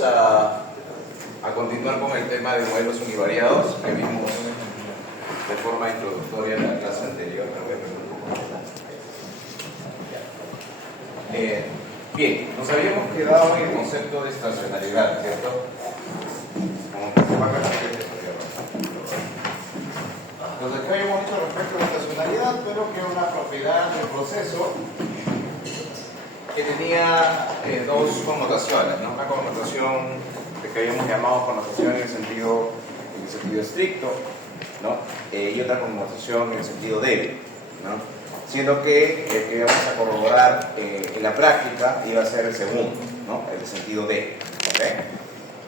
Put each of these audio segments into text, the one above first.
A continuar con el tema de modelos univariados que vimos de forma introductoria en la clase anterior. Bien, nos habíamos quedado en el concepto de estacionalidad, ¿cierto? Entonces, acá habíamos dicho respecto a la estacionalidad, pero que era una propiedad del proceso que tenía dos connotaciones, ¿no? Una connotación que habíamos llamado connotación en el sentido estricto, ¿no? Y otra connotación en el sentido débil, ¿no? Siendo que el que vamos a corroborar en la práctica iba a ser el segundo, ¿no? El sentido débil, ¿ok?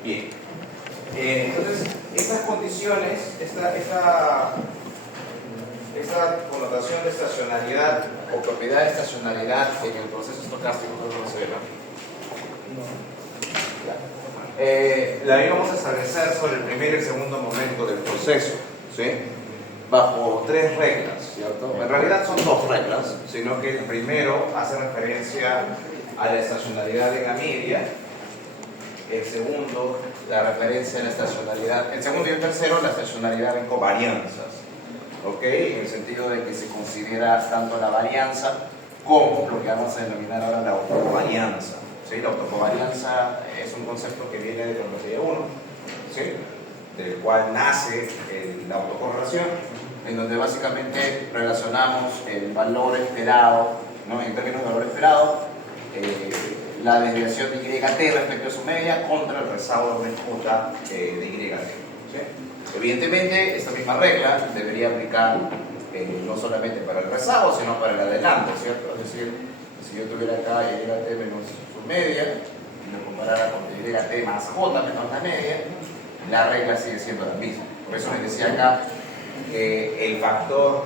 Bien. Entonces, estas condiciones, esta connotación de estacionalidad o propiedad de estacionalidad en el proceso estocástico, ¿cómo se ve aquí? La íbamos a establecer sobre el primer y el segundo momento del proceso, ¿sí? Bajo tres reglas, ¿cierto? En realidad son dos reglas, sino que el primero hace referencia a la estacionalidad en amidia, el segundo, la referencia a la estacionalidad, el segundo y el tercero, la estacionalidad en covarianzas. ¿Ok? En el sentido de que se considera tanto la varianza como lo que vamos a denominar ahora la autocovarianza. ¿Sí? La autocovarianza es un concepto que viene de geometría 1, ¿sí? Del cual nace la autocorrelación, en donde básicamente relacionamos el valor esperado, ¿no? En términos de valor esperado, la desviación de YT respecto a su media contra el rezago de J de YT. ¿Sí? Evidentemente, esta misma regla debería aplicar no solamente para el rezago, sino para el adelanto, ¿cierto? Es decir, si yo tuviera acá YT menos su media y lo comparara con YT más J menos la media, la regla sigue siendo la misma. Por eso les decía acá que el factor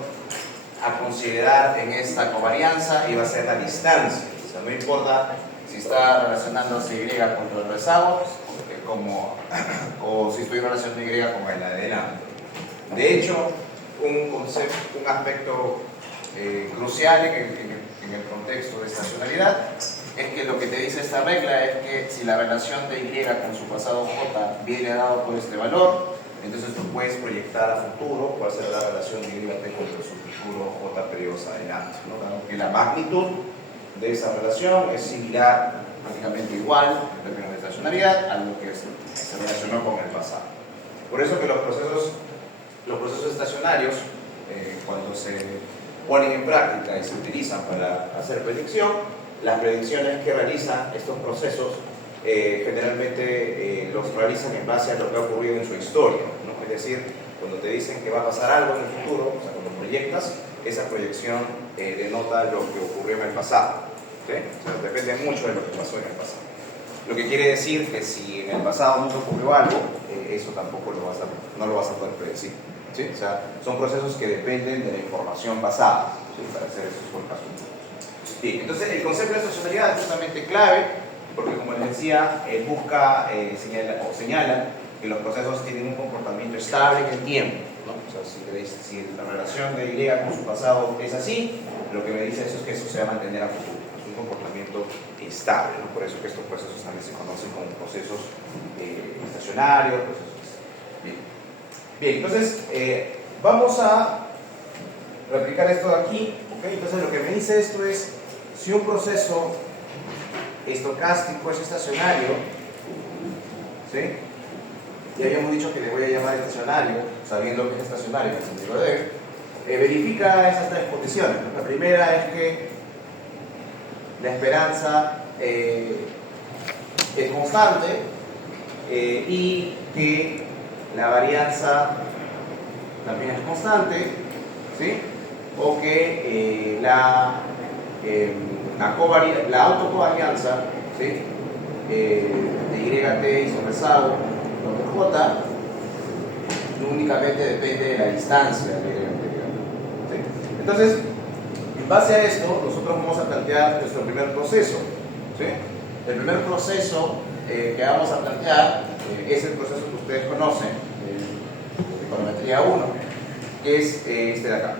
a considerar en esta covarianza iba a ser la distancia. O sea, no importa si está relacionándose Y contra el rezago, o si estoy relacionando Y con el adelanto. De hecho, un aspecto crucial en el contexto de estacionalidad es que lo que te dice esta regla es que si la relación de Y con su pasado J viene dado por este valor, entonces tú puedes proyectar a futuro cuál será la relación de YT contra su futuro J periodos adelante, ¿no? Dado que la magnitud de esa relación es similar, prácticamente igual en términos de estacionalidad a lo que se relacionó con el pasado. Por eso que los procesos estacionarios, cuando se ponen en práctica y se utilizan para hacer predicción, las predicciones que realizan estos procesos generalmente los realizan en base a lo que ha ocurrido en su historia, ¿no? Es decir, cuando te dicen que va a pasar algo en el futuro, o sea, cuando proyectas, esa proyección denota lo que ocurrió en el pasado. ¿Okay? O sea, depende mucho de lo que pasó en el pasado. Lo que quiere decir que si en el pasado no te ocurrió algo, eso tampoco no lo vas a poder predecir. ¿Sí? O sea, son procesos que dependen de la información pasada, ¿sí? Para hacer esos forecasts. Bien, entonces el concepto de estacionalidad es justamente clave, porque como les decía, señala que los procesos tienen un comportamiento estable en el tiempo, ¿no? O sea, si la relación de Y con su pasado es así, lo que me dice eso es que eso se va a mantener a futuro. Es un comportamiento estable, ¿no? Por eso que estos procesos también se conocen como procesos estacionarios. Bien, entonces vamos a replicar esto de aquí. ¿Okay? Entonces lo que me dice esto es, si un proceso estocástico es estacionario, ¿sí? Ya habíamos dicho que le voy a llamar estacionario, sabiendo que es estacionario en el sentido de verifica esas tres condiciones. La primera es que la esperanza es constante y que la varianza también es constante, ¿sí? O que la autocovarianza, ¿sí? De YT y su rezago con J no únicamente depende de la distancia de YT, ¿sí? Entonces, en base a esto, nosotros vamos a plantear nuestro primer proceso, ¿sí? El primer proceso que vamos a plantear es el proceso que ustedes conocen, de econometría 1, que es este de acá.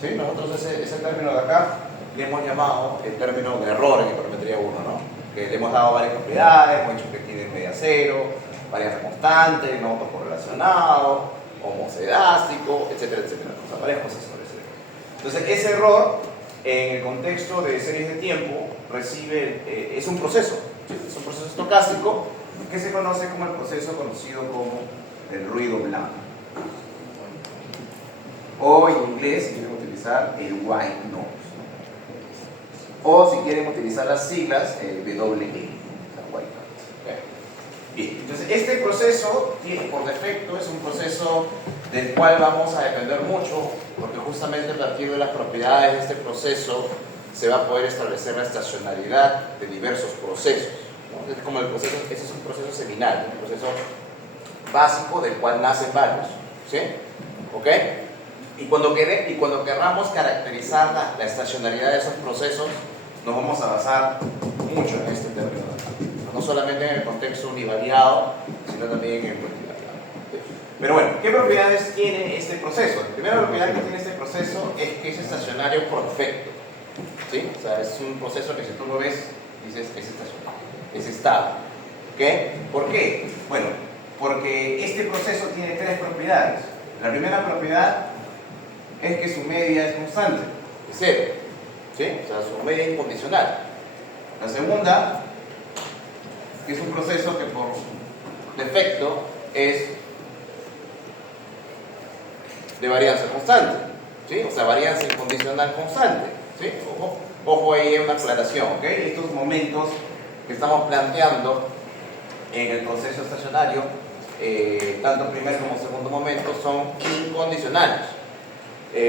¿Sí? Nosotros ese término de acá le hemos llamado el término de error en econometría 1, ¿no? que le hemos dado varias propiedades, hemos dicho que tiene media cero, varianza constante, no autocorrelacionado, homocedástico, etcétera, etcétera. O sea, varias cosas sobre ese error. Entonces, ese error, en el contexto de series de tiempo, es un proceso, ¿sí? Es un proceso estocástico que se conoce como el proceso conocido como el ruido blanco. O en inglés, si quieren utilizar el white noise. O si quieren utilizar las siglas, el WE, o sea, white noise. ¿Okay? Bien, entonces este proceso, por defecto, es un proceso del cual vamos a depender mucho, porque justamente a partir de las propiedades de este proceso se va a poder establecer la estacionalidad de diversos procesos, ¿no? Es como el proceso, ese es un proceso seminal, un proceso básico del cual nacen varios, ¿sí? ¿Ok? Y cuando querramos caracterizar la estacionalidad de esos procesos, nos vamos a basar mucho en este término, no solamente en el contexto univariado, sino también en el multivariado. Pero bueno, ¿qué propiedades tiene este proceso? La primera propiedad que tiene este proceso es que es estacionario por defecto, ¿sí? O sea, es un proceso que si tú lo ves, dices, es estacionario, es estable. ¿Ok? ¿Por qué? Bueno, porque este proceso tiene tres propiedades. La primera propiedad es que su media es constante, es cero, ¿sí? O sea, su media es incondicional. La segunda, que es un proceso que por defecto es de varianza constante, ¿sí? O sea, varianza incondicional constante, ¿sí? Ojo ahí en una aclaración, ¿ok? Estos momentos que estamos planteando en el proceso estacionario, tanto primer como segundo momento, son incondicionales.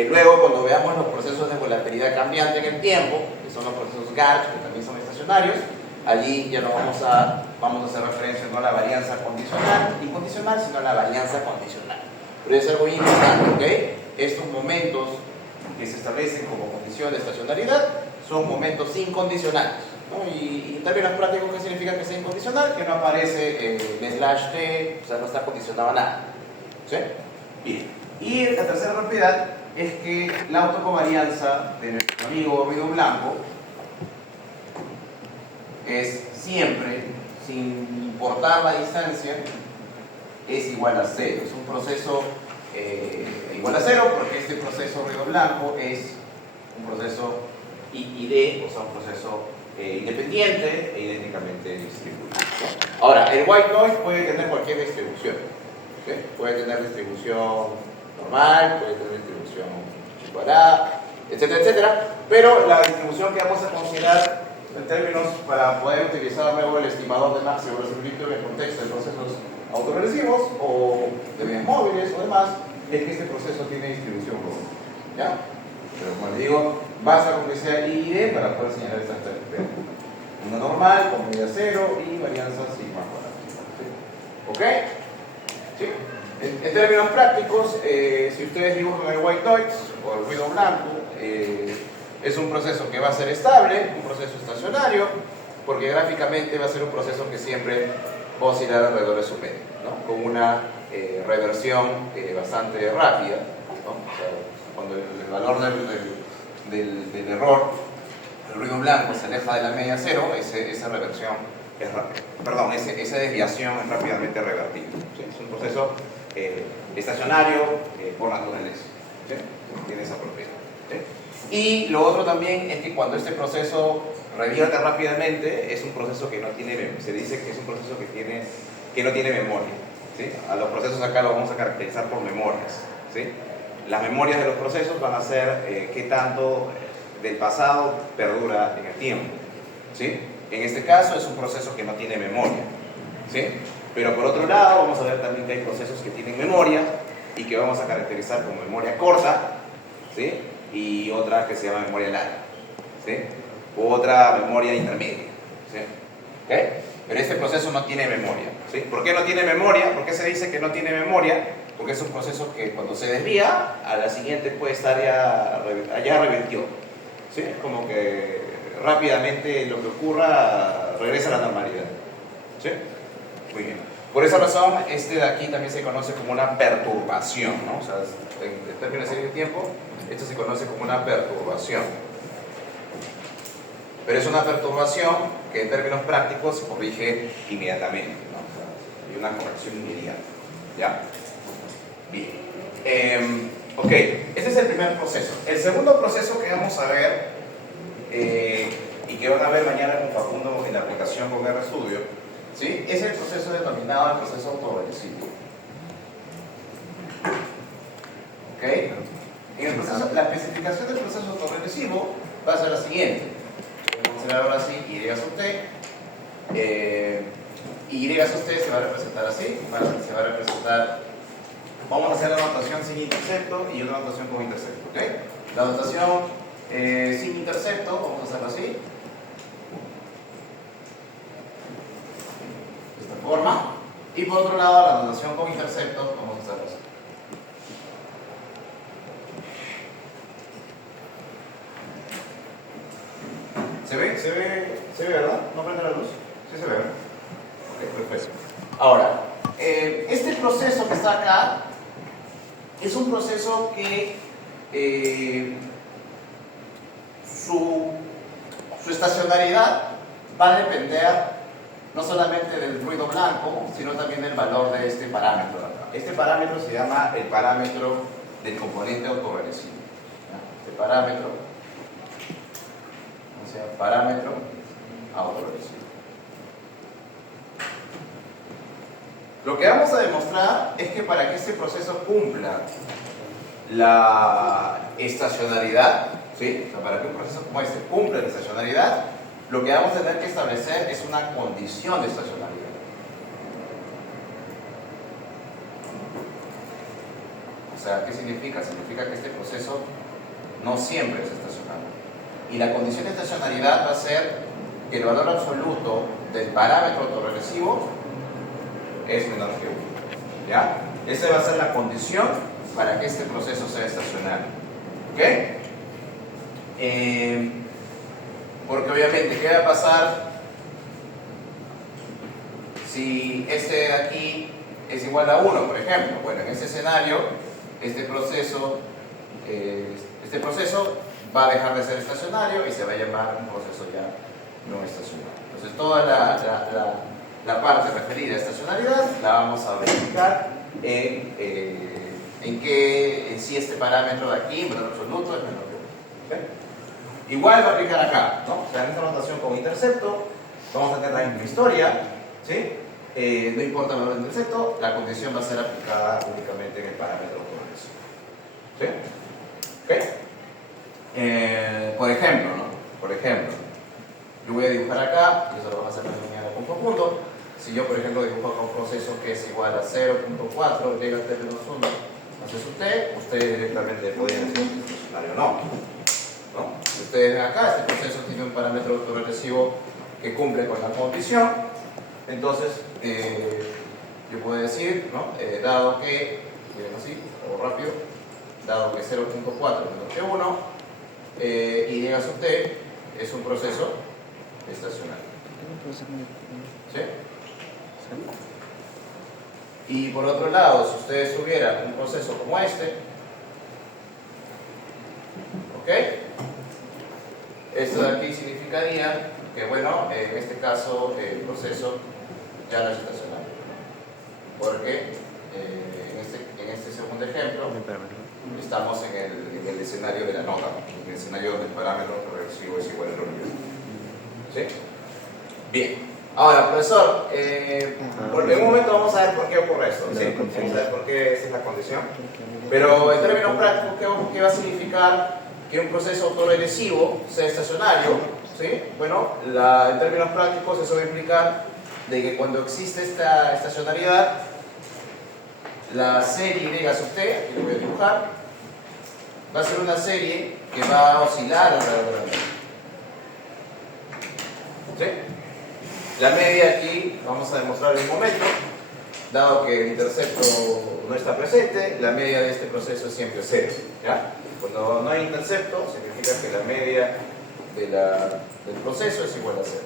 Luego, cuando veamos los procesos de volatilidad cambiante en el tiempo, que son los procesos Garch, que también son estacionarios, allí ya no vamos a hacer referencia no a la varianza incondicional, sino a la varianza condicional. Pero es algo muy importante, ¿ok? Estos momentos que se establecen como condición de estacionalidad son momentos incondicionales, ¿no? Y en términos prácticos, ¿qué significa que sea incondicional? Que no aparece el slash t, o sea, no está condicionado a nada, ¿sí? Bien. Y la tercera propiedad es que la autocovarianza de nuestro amigo ruido blanco es siempre, sin importar la distancia, es igual a cero. Es un proceso igual a cero porque este proceso ruido blanco es un proceso ID, o sea, un proceso independiente e idénticamente distribuido, ¿no? Ahora, el white noise puede tener cualquier distribución, ¿sí? Puede tener distribución normal, puede tener distribución cuadrada, etcétera, etcétera, pero la distribución que vamos a considerar en términos para poder utilizar luego el estimador de máximo resolutivo en el contexto de procesos autorregresivos o de bienes móviles o demás, es que este proceso tiene distribución global, ¿ya? Pero como les digo, basta con que sea I y D para poder señalar estas tres propiedades. Una normal con medida cero y varianza sigma cuadrada, ¿sí? ¿Ok? ¿Sí? En términos prácticos, si ustedes dibujan el white noise o el ruido blanco, es un proceso que va a ser estable, un proceso estacionario, porque gráficamente va a ser un proceso que siempre va a oscilar alrededor de su medio, ¿no? Con una reversión bastante rápida, ¿no? O sea, cuando el valor del error, el ruido blanco, se aleja de la media cero, esa reversión es rápida. Perdón, esa desviación es rápidamente revertible, ¿sí? Es un proceso estacionario por naturaleza, ¿sí? Tiene esa propiedad, ¿sí? Y lo otro también es que cuando este proceso revierte rápidamente, es un proceso que no tiene, se dice que es un proceso que no tiene memoria, ¿sí? A los procesos acá los vamos a caracterizar por memorias, ¿sí? Las memorias de los procesos van a ser qué tanto del pasado perdura en el tiempo, ¿sí? En este caso es un proceso que no tiene memoria, ¿sí? Pero por otro lado vamos a ver también que hay procesos que tienen memoria y que vamos a caracterizar como memoria corta, ¿sí? Y otra que se llama memoria larga, ¿sí? U otra memoria intermedia, ¿sí? ¿Okay? Pero este proceso no tiene memoria, ¿sí? ¿Por qué no tiene memoria? ¿Por qué se dice que no tiene memoria? Porque es un proceso que cuando se desvía, a la siguiente puede estar ya revirtió, ¿sí? Es como que rápidamente lo que ocurra regresa a la normalidad, ¿sí? Muy bien. Por esa razón, este de aquí también se conoce como una perturbación, ¿no? O sea, en términos de tiempo, esto se conoce como una perturbación. pero es una perturbación que en términos prácticos se corrige inmediatamente, ¿no? O sea, hay una corrección inmediata, ¿ya? Bien. Ok, este es el primer proceso. El segundo proceso que vamos a ver, y que van a ver mañana con Facundo en la aplicación con RStudio, ¿sí? Es el proceso denominado el proceso autoregresivo. ¿Ok? En el proceso, la especificación del proceso autoregresivo va a ser la siguiente. Vamos a hacer ahora así, Y sub t. Y sub t se va a representar así, se va a representar. Vamos a hacer la notación sin intercepto y una notación con intercepto, ¿ok? La notación sin intercepto, vamos a hacerlo así. De esta forma. Y por otro lado, la notación con intercepto, vamos a hacerlo así. ¿Se ve? ¿Se ve, verdad? ¿No prende la luz? Sí se ve, ¿verdad? Ok, perfecto. Ahora, este proceso que está acá es un proceso que su estacionariedad va a depender no solamente del ruido blanco, sino también del valor de este parámetro de acá. Este parámetro se llama el parámetro del componente autorregresivo. Este parámetro, o sea, parámetro autorregresivo. Lo que vamos a demostrar es que para que este proceso cumpla la estacionalidad, ¿sí? O sea, para que un proceso como este cumpla la estacionalidad, lo que vamos a tener que establecer es una condición de estacionalidad. O sea, ¿qué significa? Significa que este proceso no siempre es estacionario. Y la condición de estacionalidad va a ser que el valor absoluto del parámetro autorregresivo es menor que 1. ¿Ya? Esa va a ser la condición para que este proceso sea estacionario. ¿Ok? Porque obviamente, ¿qué va a pasar si este de aquí es igual a 1, por ejemplo? Bueno, en este escenario, este proceso va a dejar de ser estacionario y se va a llamar un proceso ya no estacionario. Entonces, toda la parte referida a estacionalidad la vamos a verificar en si este parámetro de aquí, valor absoluto, es menor que 1. ¿Okay? Igual va a aplicar acá, ¿no? O sea, en esta notación con intercepto vamos a tener la misma historia, ¿sí? No importa el valor del intercepto, la condición va a ser aplicada únicamente en el parámetro autorregresivo. ¿Sí? ¿Ok? Por ejemplo, ¿no? Por ejemplo, yo voy a dibujar acá, y eso lo vamos a hacer mañana punto a punto. Si yo, por ejemplo, dibujo acá un proceso que es igual a 0.4, llega a t menos 1, hace su t, ustedes directamente podrían decir si es estacionario o no. Si ustedes ven acá, este proceso tiene un parámetro autorregresivo que cumple con la condición. Entonces, yo puedo decir, ¿no? Dado que, miren así, hago rápido, dado que 0.4 es menor que 1, y sub t es un proceso estacionario. ¿Sí? Y por otro lado, si ustedes tuvieran un proceso como este, ¿ok? Esto de aquí significaría que, bueno, en este caso el proceso ya no es estacionario, porque en este segundo ejemplo estamos en el escenario de la nota, en el escenario donde el parámetro autorregresivo es igual a 1. ¿Sí? Bien. Ahora, profesor, en un momento vamos a ver por qué ocurre esto, ¿sí? Vamos a ver por qué esa es la condición. Pero en términos prácticos, ¿qué va a significar que un proceso autoregresivo sea estacionario? ¿Sí? Bueno, en términos prácticos eso va a implicar de que cuando existe esta estacionariedad, la serie Y sub t, aquí lo voy a dibujar, va a ser una serie que va a oscilar alrededor de la media. ¿Sí? La media aquí, vamos a demostrar en un momento, dado que el intercepto no está presente, la media de este proceso es siempre 0. ¿Ya? Cuando no hay intercepto, significa que la media del proceso es igual a 0.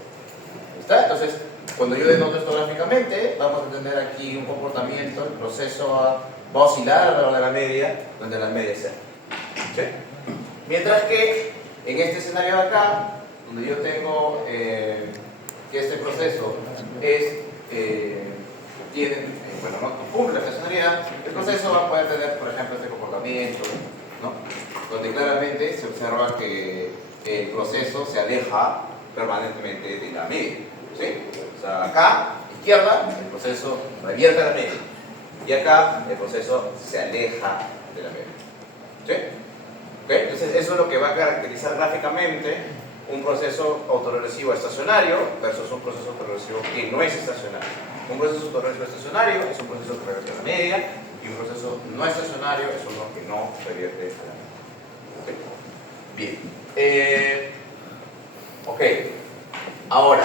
¿Está? Entonces, cuando yo denoto esto gráficamente, vamos a tener aquí un comportamiento, el proceso va a oscilar alrededor de la media, donde la media es 0. ¿Sí? Mientras que en este escenario de acá, donde yo tengo que este proceso no cumple la estacionalidad, el proceso va a poder tener, por ejemplo, este comportamiento, ¿no? Donde claramente se observa que el proceso se aleja permanentemente de la media, ¿sí? O sea, acá, izquierda, el proceso revierte a la media, y acá el proceso se aleja de la media, ¿sí? ¿Okay? Entonces eso es lo que va a caracterizar gráficamente un proceso autoregresivo estacionario versus un proceso autoregresivo que no es estacionario. Un proceso autoregresivo estacionario es un proceso que revierte a la media, y un proceso no estacionario es uno que no revierte a la media. ¿Okay? Bien. Ok. Ahora,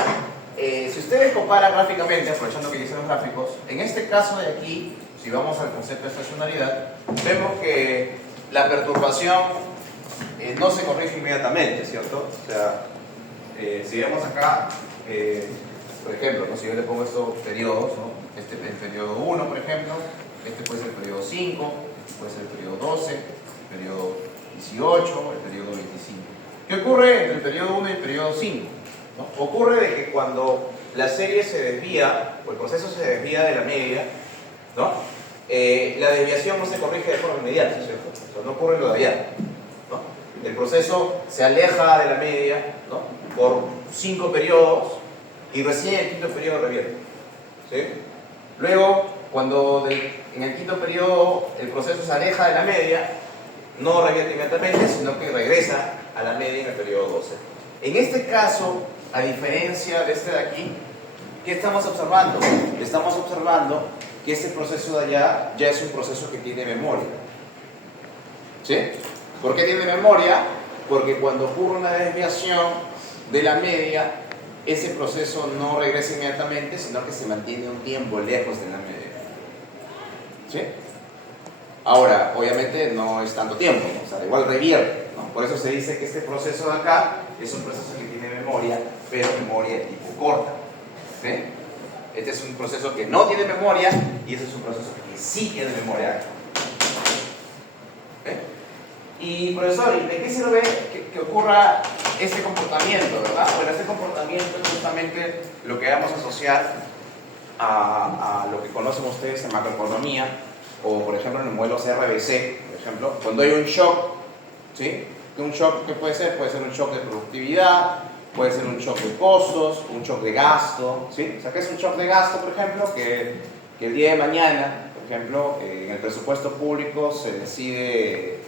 si ustedes comparan gráficamente, aprovechando que dicen los gráficos, en este caso de aquí, si vamos al concepto de estacionalidad, vemos que la perturbación no se corrige inmediatamente, ¿cierto? O sea, si vemos acá, por ejemplo, ¿no? Si yo le pongo estos periodos, ¿no? Este es el periodo 1, por ejemplo, este puede ser el periodo 5, puede ser el periodo 12, el periodo 18, el periodo 25. ¿Qué ocurre entre el periodo 1 y el periodo 5? ¿No? Ocurre de que cuando la serie se desvía, o el proceso se desvía de la media, ¿no? La desviación no se corrige de forma inmediata, ¿cierto? O sea, no ocurre lo de allá, ¿no? El proceso se aleja de la media, ¿no? Por 5 periodos, y recién en el quinto periodo revierte, ¿sí? Luego, cuando en el quinto periodo el proceso se aleja de la media, no revierte inmediatamente, sino que regresa a la media en el periodo 12. En este caso, a diferencia de este de aquí, ¿qué estamos observando? Estamos observando que este proceso de allá ya es un proceso que tiene memoria, ¿sí? ¿Por qué tiene memoria? Porque cuando ocurre una desviación de la media, ese proceso no regresa inmediatamente, sino que se mantiene un tiempo lejos de la media, ¿sí? Ahora, obviamente no es tanto tiempo, ¿no? O sea, igual revierte, ¿no? Por eso se dice que este proceso de acá es un proceso que tiene memoria, pero memoria de tipo corta, ¿sí? Este es un proceso que no tiene memoria, y este es un proceso que sí tiene memoria. ¿Sí? Y profesor, ¿y de qué sirve que ocurra este comportamiento, verdad? Bueno, este comportamiento es justamente lo que vamos a asociar a lo que conocen ustedes en macroeconomía, o por ejemplo en el modelo CRBC, por ejemplo, cuando hay un shock, ¿sí? Un shock, ¿qué puede ser? Puede ser un shock de productividad, puede ser un shock de costos, un shock de gasto, ¿sí? O sea, ¿qué es un shock de gasto, por ejemplo? Que el día de mañana, por ejemplo, en el presupuesto público se decide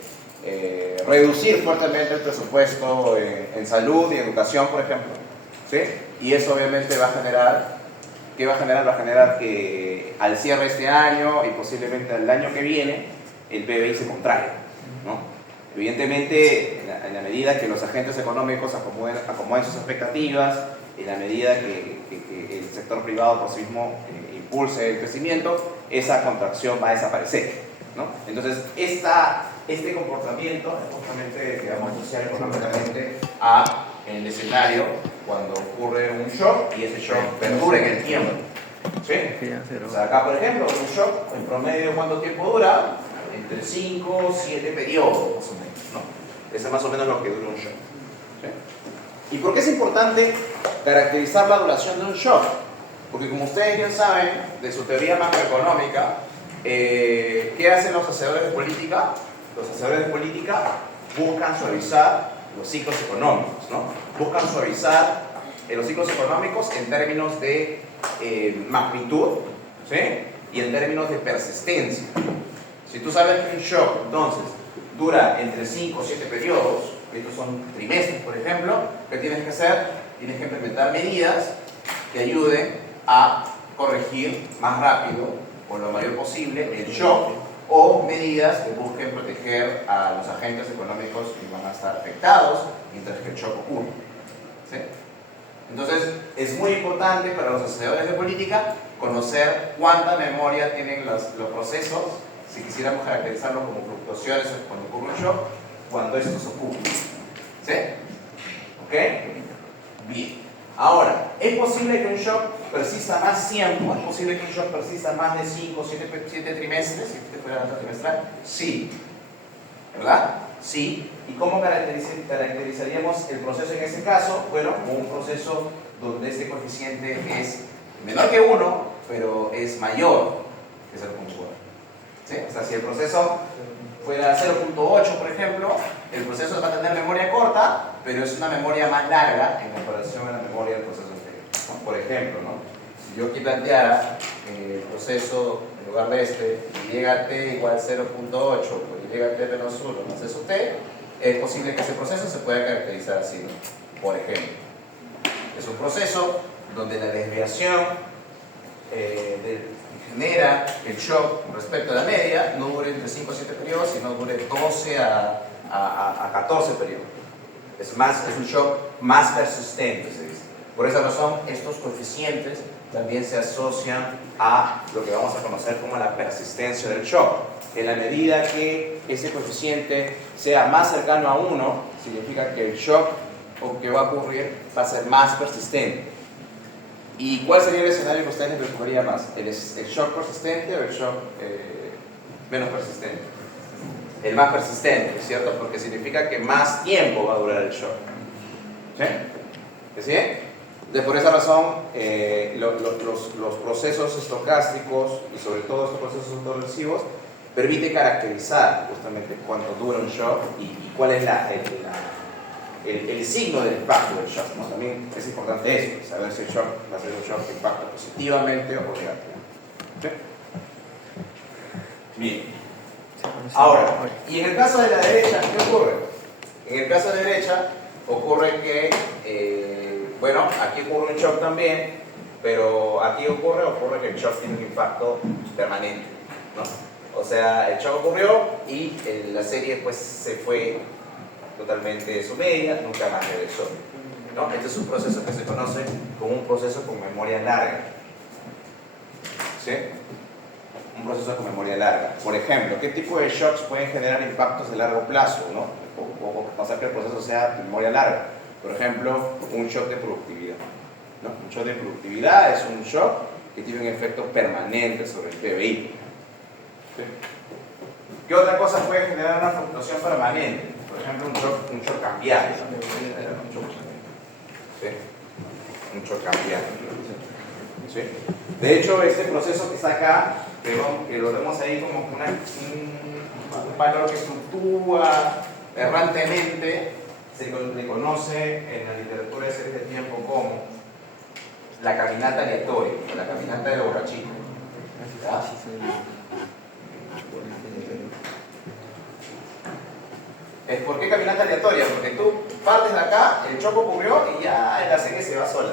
reducir fuertemente el presupuesto en salud y educación, por ejemplo, ¿sí? Y eso obviamente va a generar, ¿qué va a generar? Va a generar que al cierre de este año y posiblemente al año que viene, el PBI se contraiga, ¿no? Evidentemente, en la medida que los agentes económicos acomoden sus expectativas, en la medida que el sector privado por sí mismo impulse el crecimiento, esa contracción va a desaparecer, ¿no? Entonces, este comportamiento es justamente, digamos, asociar económicamente a el escenario cuando ocurre un shock y ese shock perdura en el tiempo, ¿sí? O sea, acá, por ejemplo, un shock en promedio, ¿cuánto tiempo dura? Entre 5 o 7 periodos, más o menos, ¿no? Eso es más o menos lo que dura un shock, ¿sí? ¿Y por qué es importante caracterizar la duración de un shock? Porque como ustedes bien saben, de su teoría macroeconómica, ¿qué hacen los hacedores de política? Los hacedores de política buscan suavizar los ciclos económicos, ¿no? Buscan suavizar los ciclos económicos en términos de magnitud, ¿sí? Y en términos de persistencia. Si tú sabes que un shock, entonces, dura entre 5 o 7 periodos, estos son trimestres, por ejemplo, ¿qué tienes que hacer? Tienes que implementar medidas que ayuden a corregir más rápido, o lo mayor posible, el shock, o medidas que busquen proteger a los agentes económicos que van a estar afectados mientras que el shock ocurre, ¿sí? Entonces, es muy importante para los hacedores de política conocer cuánta memoria tienen los procesos, si quisiéramos caracterizarlo como fluctuaciones cuando ocurre un shock, cuando estos ocurren, ¿sí? ¿Ok? Bien. Ahora, ¿es posible que un shock persista más tiempo? ¿Es posible que un shock persista más de 5 o 7 trimestres? Si este fuera la trimestral, sí. ¿Verdad? Sí. ¿Y cómo caracterizaríamos el proceso en ese caso? Bueno, como un proceso donde este coeficiente es menor que 1, pero es mayor que 0.1. ¿Sí? O sea, si el proceso fuera 0.8, por ejemplo, el proceso va a tener memoria corta, pero es una memoria más larga en comparación a la memoria del proceso anterior, ¿no? Por ejemplo, ¿no? Si yo aquí planteara el proceso, en lugar de y llega a t igual 0.8, y llega a t menos 1 más eso t, es posible que ese proceso se pueda caracterizar así, ¿no? Por ejemplo, es un proceso donde la desviación genera el shock respecto a la media no dure entre 5 a 7 periodos, sino dure 12 a 14 periodos. Es un shock más persistente, se dice. Por esa razón, estos coeficientes también se asocian a lo que vamos a conocer como la persistencia del shock. En la medida que ese coeficiente sea más cercano a 1, significa que el shock que va a ocurrir va a ser más persistente. ¿Y cuál sería el escenario que a ustedes les preocuparía más? ¿El shock persistente o el shock menos persistente? El más persistente, ¿cierto? Porque significa que más tiempo va a durar el shock. ¿Sí? ¿Sí? Entonces, por esa razón, los procesos estocásticos y sobre todo estos procesos autoreversivos permite caracterizar justamente cuánto dura un shock y cuál es el signo del impacto del shock, ¿no? También es importante eso, saber si el shock va a ser un shock que impacta positivamente o negativamente. ¿Sí? Bien. Ahora, y en el caso de la derecha, ¿qué ocurre? En el caso de derecha ocurre que, bueno, aquí ocurre un shock también, pero aquí ocurre que el shock tiene un impacto permanente, ¿no? O sea, el shock ocurrió y la serie pues se fue totalmente de su media, nunca más regresó, ¿no? Este es un proceso que se conoce como un proceso con memoria larga. ¿Sí? Un proceso con memoria larga. Por ejemplo, ¿qué tipo de shocks pueden generar impactos de largo plazo, ¿no? O pasar que el proceso sea de memoria larga? Por ejemplo, un shock de productividad, ¿no? Un shock de productividad es un shock que tiene un efecto permanente sobre el PBI. ¿Sí? ¿Qué otra cosa puede generar una fluctuación permanente? Por ejemplo, un shock cambiario. ¿Sí? Un shock cambiario. ¿Sí? De hecho, este proceso que está acá, que lo vemos ahí como un valor que fluctúa errantemente, se le conoce en la literatura de series de tiempo como la caminata aleatoria, o la caminata del borrachito. ¿Ya? ¿Por qué caminata aleatoria? Porque tú partes de acá, el choque ocurrió y ya la serie se va sola.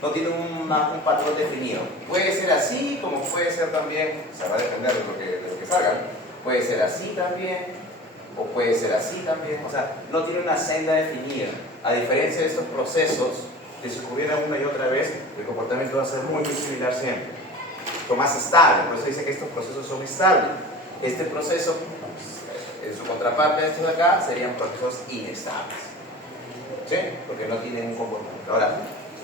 No tiene un patrón definido. Puede ser así, como puede ser también, o sea, va a depender de lo que salga. Puede ser así también, o puede ser así también. O sea, no tiene una senda definida. A diferencia de estos procesos, que se ocurriera una y otra vez, el comportamiento va a ser muy similar siempre. Lo más estable, por eso dice que estos procesos son estables. Este proceso, en su contraparte de estos de acá, serían procesos inestables. ¿Sí? Porque no tienen un comportamiento. Ahora,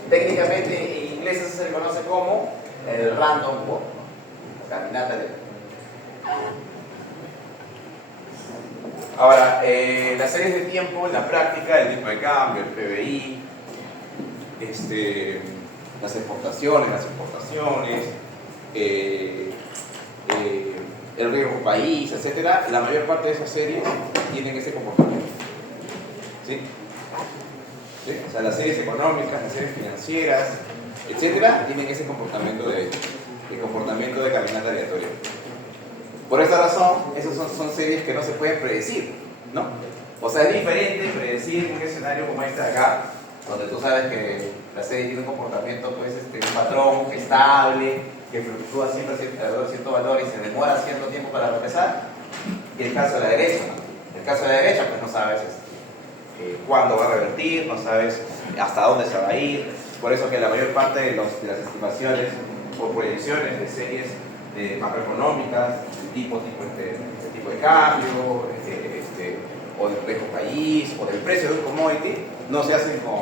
técnicamente en inglés eso se le conoce como el random walk, la caminata de... Ahora, las series de tiempo en la práctica, el tipo de cambio, el PBI, las exportaciones, el riesgo país, etcétera, la mayor parte de esas series tienen ese comportamiento. ¿Sí? ¿Sí? O sea, las series económicas, las series financieras, etcétera, tienen ese comportamiento de caminata aleatoria. Por esta razón, esas son series que no se pueden predecir, ¿no? O sea, es diferente predecir un escenario como este de acá, donde tú sabes que la serie tiene un comportamiento, pues, un patrón estable, que fluctúa siempre a cierto valor y se demora cierto tiempo para empezar, y el caso de la derecha, ¿no? El caso de la derecha, pues no sabes cuándo va a revertir, no sabes hasta dónde se va a ir. Por eso que la mayor parte de las estimaciones o proyecciones de series macroeconómicas, este tipo de cambio, o del riesgo país, o del precio de un commodity, no se hacen con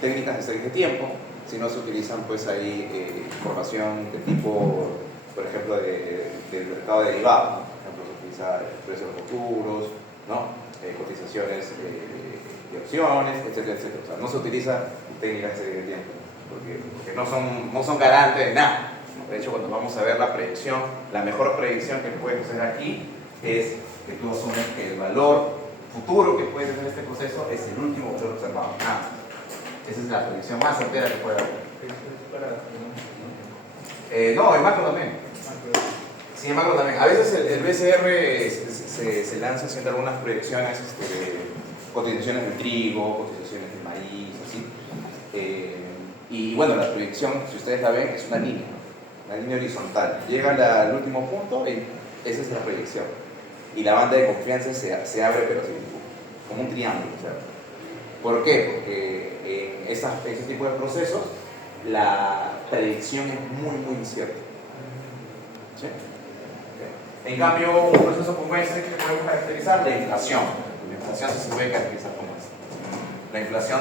técnicas de series de tiempo, sino se utilizan pues ahí información de tipo, por ejemplo, del mercado derivado, ¿no? Por ejemplo, se utiliza el precio de los futuros, ¿no? cotizaciones de opciones, etcétera, etcétera. O sea, no se utiliza técnicas de tiempo, porque no son garantes de nada. De hecho, cuando vamos a ver la predicción, la mejor predicción que puedes hacer aquí es que tú asumes que el valor futuro que puede tener este proceso es el último valor observado. Esa es la predicción más certera que puede haber. No, en macro también. Sí, en macro también. A veces el BCR se lanza haciendo algunas proyecciones de cotizaciones de trigo, cotizaciones de maíz, así. Y bueno, la proyección, si ustedes la ven, es una línea horizontal. Llega al último punto y esa es la proyección. Y la banda de confianza se abre, pero así, como un triángulo, ¿cierto? ¿Por qué? Porque en ese tipo de procesos la predicción es muy, muy incierta. ¿Sí? Okay. En cambio, un proceso como este que podemos caracterizar, la inflación. La inflación se puede caracterizar como este. La inflación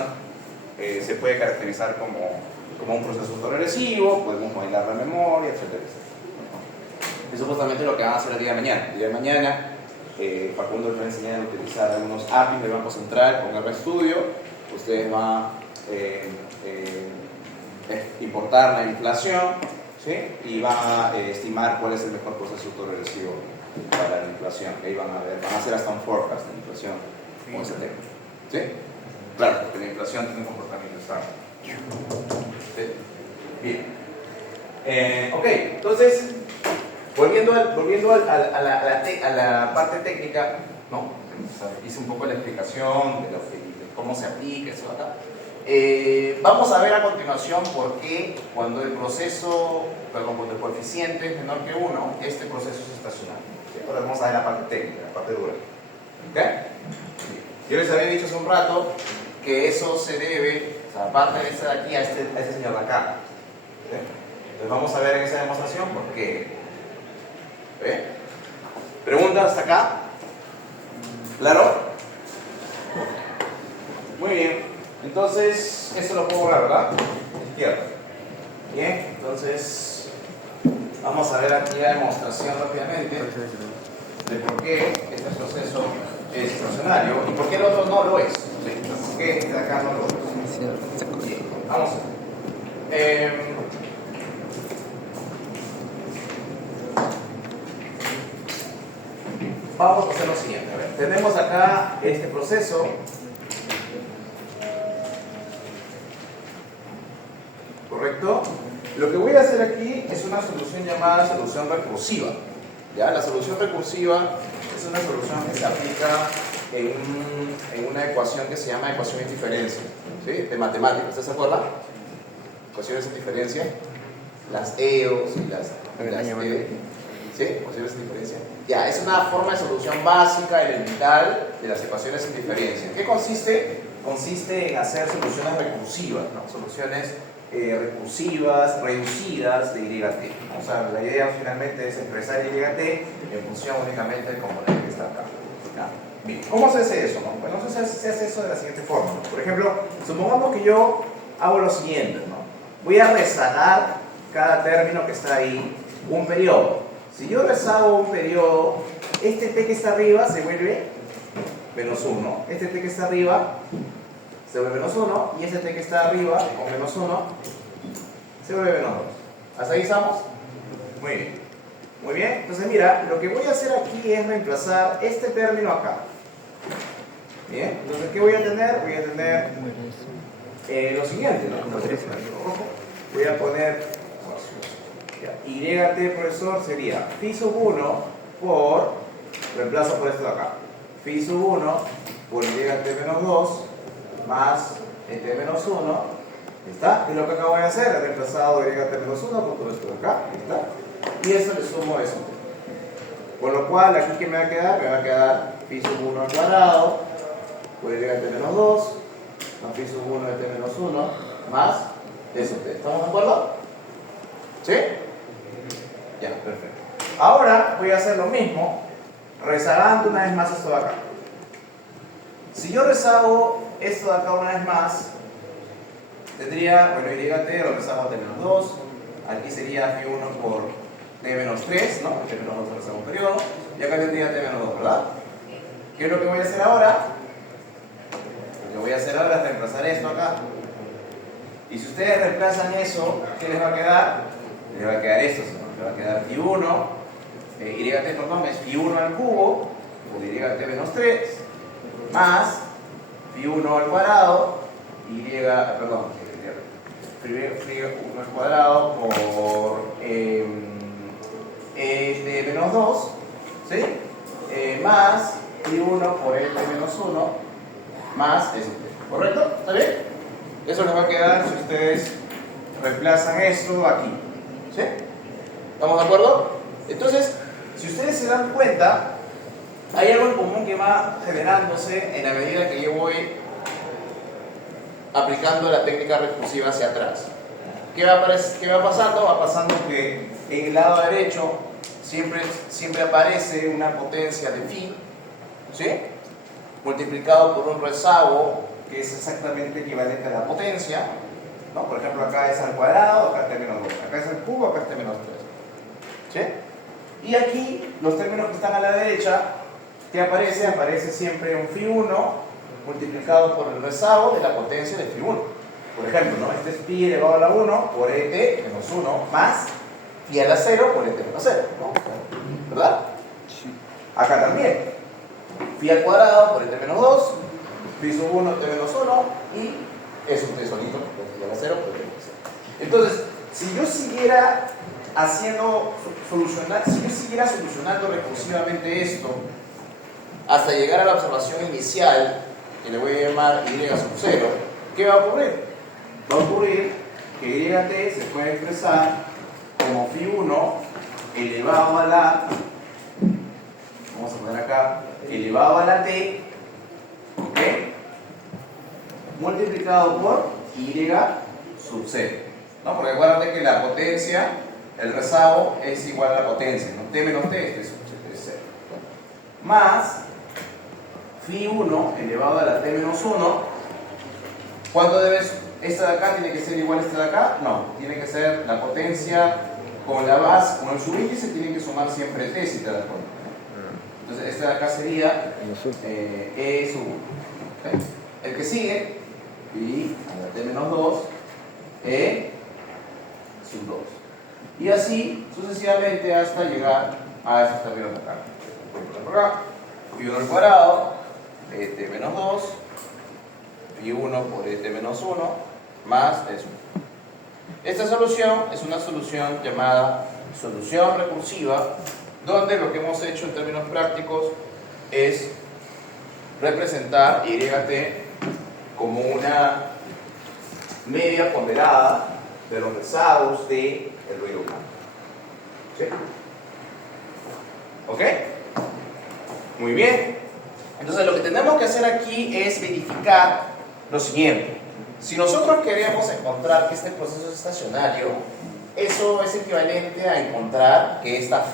se puede caracterizar como un proceso autoregresivo, podemos modelar la memoria, etcétera, etcétera. Eso es justamente lo que van a hacer el día de mañana. El día de mañana, Facundo les va a enseñar a utilizar algunos APIs del Banco Central con RStudio. Ustedes van a importar la inflación, ¿sí? Y van a estimar cuál es el mejor proceso autoregresivo para la inflación. Ahí van a hacer hasta un forecast de inflación con ese tema. ¿Sí? Claro, porque la inflación tiene un comportamiento estable. ¿Sí? Bien. Ok, entonces, volviendo a la parte técnica, ¿no? O sea, hice un poco la explicación de cómo se aplica eso acá. Vamos a ver a continuación por qué cuando cuando el coeficiente es menor que 1, este proceso es estacionario. ¿Sí? Ahora vamos a ver la parte técnica, la parte dura. ¿Okay? Yo les había dicho hace un rato que eso se debe, o sea, aparte de este de aquí, a este señor de acá. ¿Sí? Entonces vamos a ver en esa demostración por qué. ¿Sí? ¿Preguntas hasta acá? ¿Claro? Muy bien. Entonces, esto lo puedo borrar, ¿verdad? Izquierda. Bien, entonces vamos a ver aquí la demostración rápidamente de por qué este proceso es estacionario y por qué el otro no lo es. ¿Sí? ¿Por qué este de acá no lo es? Bien, vamos a ver. Vamos a hacer lo siguiente. A ver, tenemos acá este proceso. ¿Correcto? Lo que voy a hacer aquí es una solución llamada solución recursiva. ¿Ya? La solución recursiva es una solución que se aplica en una ecuación que se llama ecuación de diferencia, ¿sí? De matemáticas. ¿Ustedes se acuerdan? Ecuaciones de diferencia. Las EOS y las ¿sí? Ecuaciones de diferencia. Ya, es una forma de solución básica, elemental de las ecuaciones de diferencia. ¿En qué consiste? Consiste en hacer soluciones recursivas, ¿no? Soluciones recursivas, reducidas de YT. O sea, la idea finalmente es expresar YT en función únicamente del componente que está acá. ¿Ya? Bien, ¿cómo se hace eso? ¿No? Bueno, se hace eso de la siguiente forma, ¿no? Por ejemplo, supongamos que yo hago lo siguiente, ¿no? Voy a rezagar cada término que está ahí un periodo. Si yo rezago un periodo, este t que está arriba se vuelve menos 1. Este t que está arriba se vuelve menos 1 y este t que está arriba con menos 1 se vuelve menos 2. ¿Hasta ahí estamos? Muy bien. Muy bien. Entonces mira, lo que voy a hacer aquí es reemplazar este término acá. Bien. Entonces, ¿qué voy a tener? Voy a tener lo siguiente, ¿no? Voy a poner YT, profesor, sería phi sub 1 por, reemplazo por esto de acá, phi sub 1 por YT menos 2 más t menos 1, ¿está? Es lo que acabo de hacer, he reemplazado YT menos 1 por todo esto de acá, ¿está? Y eso le sumo eso. Con lo cual, aquí que me va a quedar, phi sub 1 al cuadrado por YT menos 2 más phi sub 1 de t menos 1 más eso. ¿Estamos de acuerdo? ¿Sí? Ya, perfecto. Ahora voy a hacer lo mismo, rezagando una vez más esto de acá. Si yo rezago esto de acá una vez más, tendría, bueno, YT lo rezago a t menos 2, aquí sería phi 1 por t menos 3, ¿no? T menos 2 rezago un periodo, y acá tendría t menos 2, ¿verdad? ¿Qué es lo que voy a hacer ahora? Lo que voy a hacer ahora es reemplazar esto acá. Y si ustedes reemplazan eso, ¿qué les va a quedar? Les va a quedar esto, les va a quedar phi1, YT, perdón, es phi1 al cubo, por YT menos 3, más phi1 al cuadrado, perdón, phi1 al cuadrado por de menos 2, ¿sí? Más phi1 por menos 1, más eso, ¿correcto? ¿Está bien? Eso les va a quedar si ustedes reemplazan esto aquí, ¿sí? ¿Estamos de acuerdo? Entonces, si ustedes se dan cuenta, hay algo en común que va generándose en la medida que yo voy aplicando la técnica recursiva hacia atrás. ¿Qué va pasando? Va pasando que en el lado derecho siempre aparece una potencia de phi, ¿sí? Multiplicado por un rezago que es exactamente equivalente a la potencia, ¿no? Por ejemplo, acá es al cuadrado, acá está menos 2, acá es al cubo, acá está menos 3, ¿sí? Y aquí, los términos que están a la derecha, ¿qué aparece? Aparece siempre un phi1 multiplicado por el rezago de la potencia de phi1. Por ejemplo, ¿no? Este es pi elevado a la 1 por et menos 1 más phi a la 0 por et menos 0, ¿no? ¿Verdad? Sí. Acá también. Phi al cuadrado por et menos 2, phi sub 1, t menos 1 y es un t solito, phi a la 0 por et menos 0. Entonces, si yo siguiera solucionando recursivamente esto hasta llegar a la observación inicial, que le voy a llamar y sub 0, ¿qué va a ocurrir? Va a ocurrir que YT se puede expresar como phi1 elevado a la, vamos a poner acá, elevado a la t, ¿ok? Multiplicado por y sub 0, ¿no? Porque acuérdate que la potencia, el rezago es igual a la potencia, ¿no? T menos t es 0. Más phi1 elevado a la t menos 1. ¿Cuánto debes? ¿Esta de acá tiene que ser igual a esta de acá? No, tiene que ser la potencia con la base, con el subíndice tiene que sumar siempre t, si te das cuenta. Entonces esta de acá sería e sub 1. ¿Okay? El que sigue, y a la t menos 2, e sub 2. Y así sucesivamente hasta llegar a estos términos de acá. Por acá, phi1 al cuadrado, t menos 2, phi1 por t menos 1, más eso. Esta solución es una solución llamada solución recursiva, donde lo que hemos hecho en términos prácticos es representar YT como una media ponderada de los rezagos del ruido humano. ¿Sí? ¿Ok? Muy bien. Entonces lo que tenemos que hacer aquí es verificar lo siguiente. Si nosotros queremos encontrar que este proceso es estacionario, eso es equivalente a encontrar que esta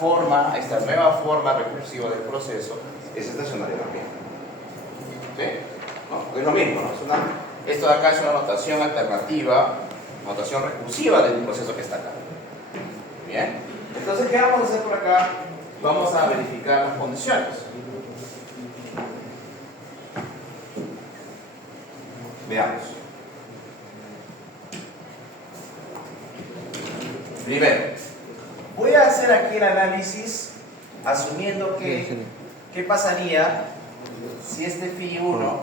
nueva forma recursiva del proceso es estacionaria también. ¿Sí? ¿No? Es lo mismo, ¿no? Esto de acá es una notación alternativa, notación recursiva del proceso que está acá. Bien. Entonces, ¿qué vamos a hacer por acá? Vamos a verificar las condiciones. Veamos. Primero, voy a hacer aquí el análisis asumiendo que ¿qué pasaría si este phi1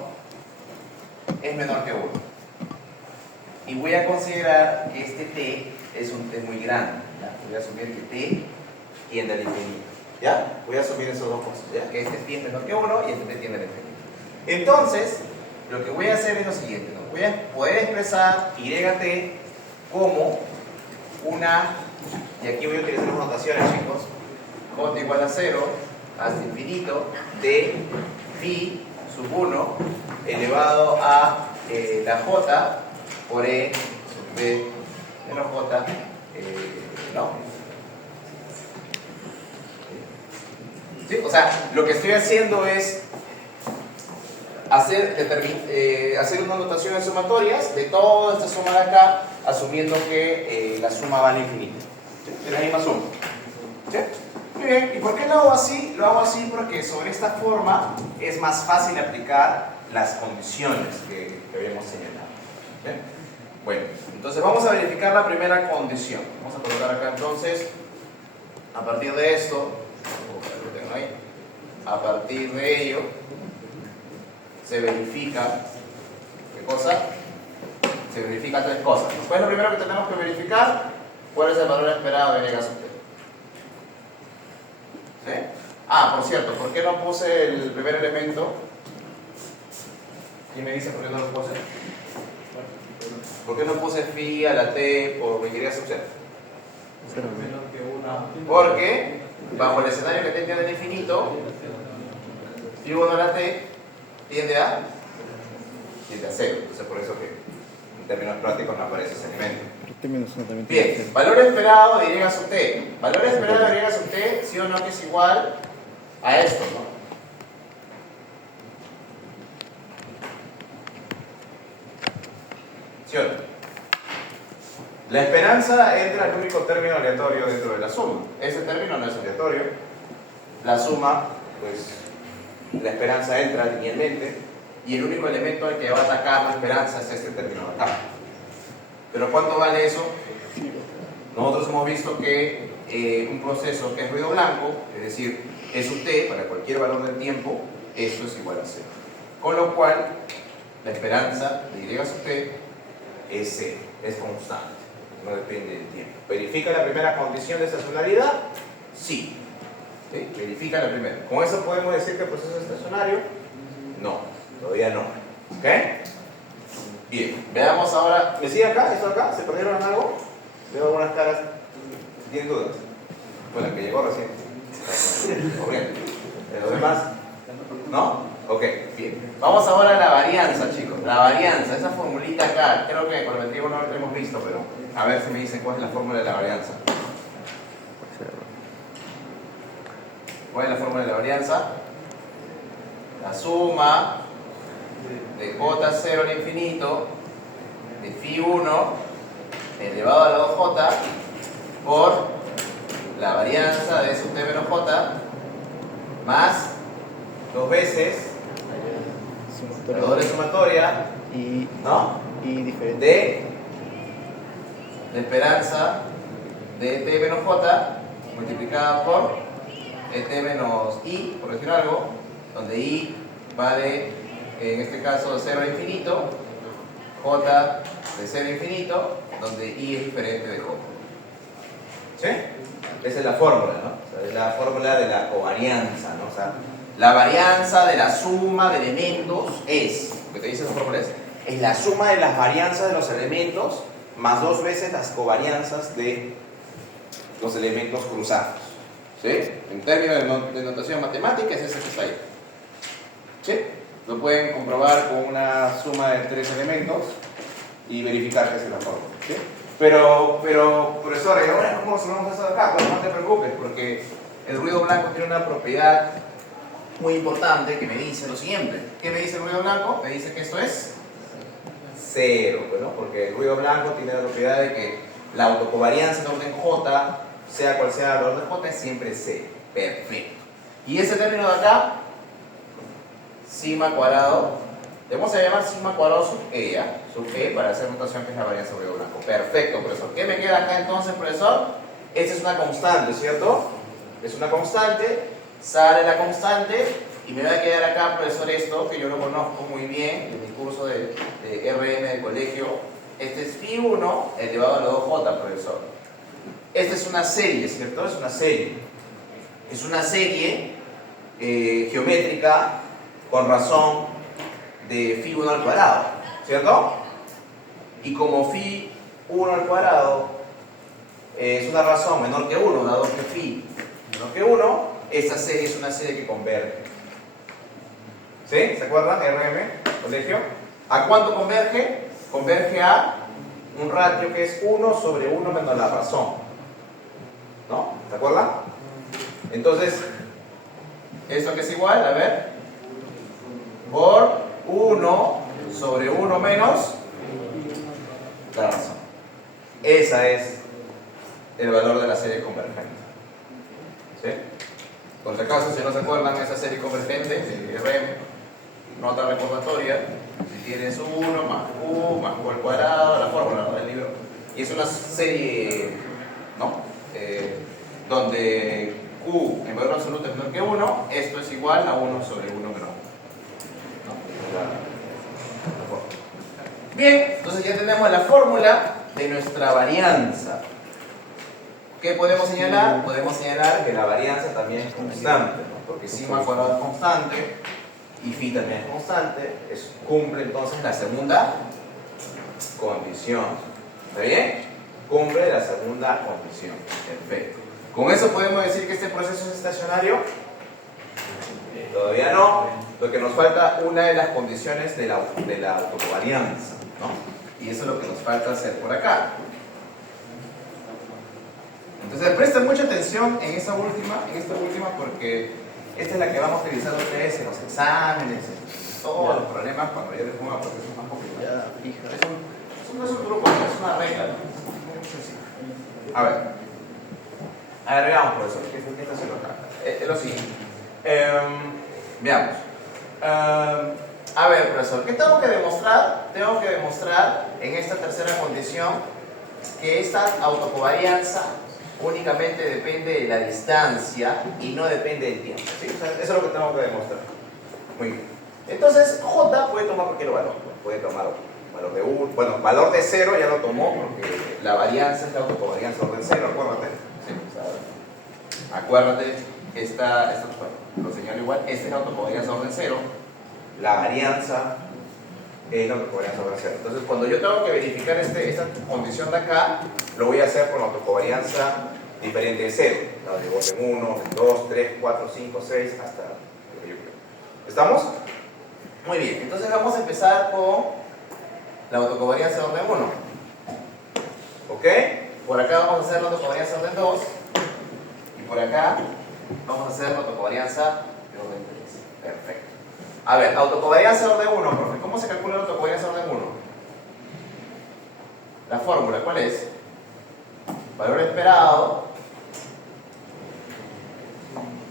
es menor que 1? Y voy a considerar que este t es un t muy grande. ¿Ya? Voy a asumir que t tiende al infinito. ¿Ya? Voy a asumir esos dos cosas. ¿Ya? Que este t es menor que 1 y este t tiende al infinito. Entonces, lo que voy a hacer es lo siguiente, ¿no? Voy a poder expresar YT como una, y aquí voy a utilizar las notaciones, chicos, j igual a 0 hasta infinito de phi sub 1 elevado a la j por e sub b menos j, ¿no? ¿Sí? O sea, lo que estoy haciendo es hacer una notación de sumatorias de toda esta suma de acá, asumiendo que la suma va al infinito. ¿Sí? Es la misma suma. ¿Sí? Muy bien, ¿y por qué lo hago así? Lo hago así porque sobre esta forma es más fácil aplicar las condiciones que habíamos señalado. ¿Bien? Bueno, entonces vamos a verificar la primera condición. Vamos a colocar acá entonces, a partir de esto, lo tengo ahí, a partir de ello, se verifica, ¿qué cosa? Se verifican tres cosas. ¿Cuál es lo primero que tenemos que verificar? ¿Cuál es el valor esperado de y sub t? ¿Sí? Ah, por cierto, ¿por qué no puse el primer elemento? ¿Quién me dice por qué no lo puse? ¿Por qué no puse phi a la t por y sub t? Porque bajo el escenario que t tiende al infinito, phi 1 a la t tiende a 0. Entonces por eso que en términos prácticos no aparece ese elemento. Bien, valor esperado de y sub t. Valor esperado de y sub t, sí o no, que es igual a esto, ¿no? ¿Sí o no? La esperanza entra al único término aleatorio dentro de la suma. Ese término no es aleatorio. La suma, pues, la esperanza entra linealmente y el único elemento al que va a atacar la esperanza es este término de acá. ¿Pero cuánto vale eso? Nosotros hemos visto que un proceso que es ruido blanco, es decir, E sub t para cualquier valor del tiempo, esto es igual a 0. Con lo cual, la esperanza de y sub t es 0, es constante, no depende del tiempo. ¿Verifica la primera condición de estacionalidad? Sí. ¿Sí? Verifica la primera. ¿Con eso podemos decir que el proceso es estacionario? No, todavía no. ¿Ok? Bien, veamos ahora. ¿Me sigue acá? ¿Esto acá? ¿Se perdieron en algo? Veo algunas caras. ¿Tienen dudas? Bueno, el que llegó recién. Corriente. ¿Los demás? ¿No? Ok, bien. Vamos ahora a la varianza, chicos. La varianza, esa formulita acá. Creo que con el metrivo no la hemos visto, pero a ver si me dicen cuál es la fórmula de la varianza. ¿Cuál es la fórmula de la varianza? La suma de j0 al infinito de phi 1 elevado a la 2j por la varianza de sub t menos j más dos veces la doble sumatoria ¿no? y diferente de esperanza de t menos j multiplicada por t menos i, por decir algo, donde i vale en este caso de 0 a infinito, j de 0 a infinito, donde i es diferente de j. ¿Sí? Esa es la fórmula, ¿no? O sea, es la fórmula de la covarianza, ¿no? O sea, la varianza de la suma de elementos es, lo que te dice esa fórmula es la suma de las varianzas de los elementos más dos veces las covarianzas de los elementos cruzados. ¿Sí? En términos de notación matemática es ese que está ahí. ¿Sí? Lo pueden comprobar con una suma de tres elementos y verificar que es la fórmula. ¿Sí? Pero, profesor, ¿y ahora cómo sumamos eso de acá? Pues no te preocupes, porque el ruido blanco tiene una propiedad muy importante que me dice lo siguiente. ¿Qué me dice el ruido blanco? Me dice que esto es 0, ¿no? Porque el ruido blanco tiene la propiedad de que la autocovarianza de orden J, sea cual sea el orden de J, es siempre 0. Perfecto. Y ese término de acá, sigma cuadrado, le vamos a llamar sigma cuadrado sub e, ¿ya? Sub e para hacer notación que es la varianza de ruido blanco. Perfecto, profesor. ¿Qué me queda acá entonces, profesor? Esta es una constante, ¿cierto? Es una constante, sale la constante y me va a quedar acá, profesor, esto que yo lo conozco muy bien en mi curso de RM del colegio. Este es phi 1 elevado a la 2j, profesor. Esta es una serie, ¿cierto? Es una serie. Es una serie geométrica con razón de phi 1 al cuadrado, ¿cierto? Y como phi 1 al cuadrado es una razón menor que 1, dado que phi menor que 1, esta serie es una serie que converge. ¿Sí? ¿Se acuerdan? RM, colegio. ¿A cuánto converge? Converge a un ratio que es 1 sobre 1 menos la razón. ¿No? ¿Se acuerdan? Entonces, ¿esto qué es igual? A ver. Por 1 sobre 1 menos la razón. Ese es el valor de la serie convergente. ¿Sí? Por si acaso, si no se acuerdan, esa serie convergente de REM, nota recordatoria, si tienes 1 más Q más Q al cuadrado, la fórmula, ¿no?, del libro. Y es una serie, ¿no?, donde Q en valor absoluto es menor que 1, esto es igual a 1 sobre 1 menos 1. ¿No? Bien, entonces ya tenemos la fórmula de nuestra varianza. ¿Qué podemos señalar? Podemos señalar que la varianza también es constante, ¿no? Porque sigma cuadrado es constante y phi también es constante, cumple entonces la segunda condición. ¿Está bien? Cumple la segunda condición. Perfecto. ¿Con eso podemos decir que este proceso es estacionario? Todavía no, porque nos falta una de las condiciones de la autocovarianza, ¿no? Y eso es lo que nos falta hacer por acá. Entonces presten mucha atención en esta última porque esta es la que vamos a utilizar ustedes en los exámenes, en todos los problemas cuando yo les ponga procesos más complicados. Eso no es un grupo, es una regla, ¿no? Es muy sencillo. A ver, veamos por eso. ¿Qué está haciendo acá? Es lo siguiente. Veamos. A ver, profesor, ¿qué tengo que demostrar? Tengo que demostrar en esta tercera condición que esta autocovarianza únicamente depende de la distancia y no depende del tiempo, ¿sí? O sea, eso es lo que tengo que demostrar. Muy bien. Entonces, J puede tomar cualquier valor. Puede tomar valor de 1, bueno, valor de 0 ya lo tomó porque la varianza es la autocovarianza orden 0, acuérdate. ¿Sí? O sea, acuérdate, lo señalo igual, esta es la autocovarianza orden 0, la varianza es la autocovarianza orden 0. Entonces, cuando yo tengo que verificar esta condición de acá, lo voy a hacer con la autocovarianza diferente de 0. La de orden 1, 2, 3, 4, 5, 6, hasta lo que yo quiero. ¿Estamos? Muy bien, entonces vamos a empezar con la autocovarianza de orden 1. ¿Ok? Por acá vamos a hacer la autocovarianza de orden 2. Y por acá vamos a hacer la autocovarianza de orden 3. Perfecto. A ver, autocovarianza de orden 1, profe. ¿Cómo se calcula la autocovarianza de orden 1? La fórmula, ¿cuál es? Valor esperado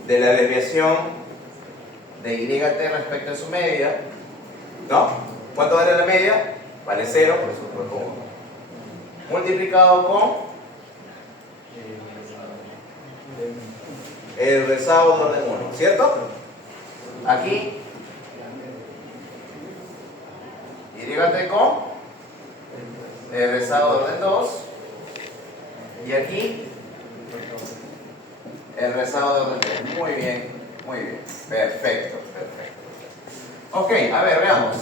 de la desviación de YT respecto a su media, ¿no? ¿Cuánto vale la media? Vale 0, por eso lo pongo. Multiplicado con el rezago de orden 1, ¿cierto? Aquí YT con el rezago de orden 2 y aquí el rezago de orden 3. Muy bien, perfecto. Ok, a ver, veamos.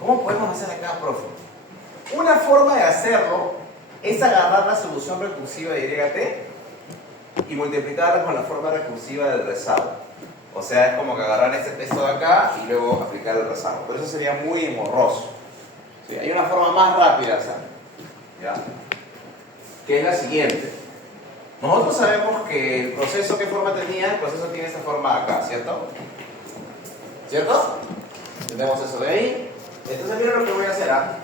¿Cómo podemos hacer acá, profe? Una forma de hacerlo es agarrar la solución recursiva de YT y multiplicarla con la forma recursiva del rezago. O sea, es como que agarrar este texto de acá y luego aplicar el rezago. Pero eso sería muy morroso. ¿Sí? Hay una forma más rápida de hacerlo, ¿ya? Que es la siguiente. Nosotros sabemos que el proceso, ¿qué forma tenía? El proceso tiene esta forma acá, ¿cierto? ¿Cierto? Tenemos eso de ahí. Entonces miren lo que voy a hacer, ¿ah?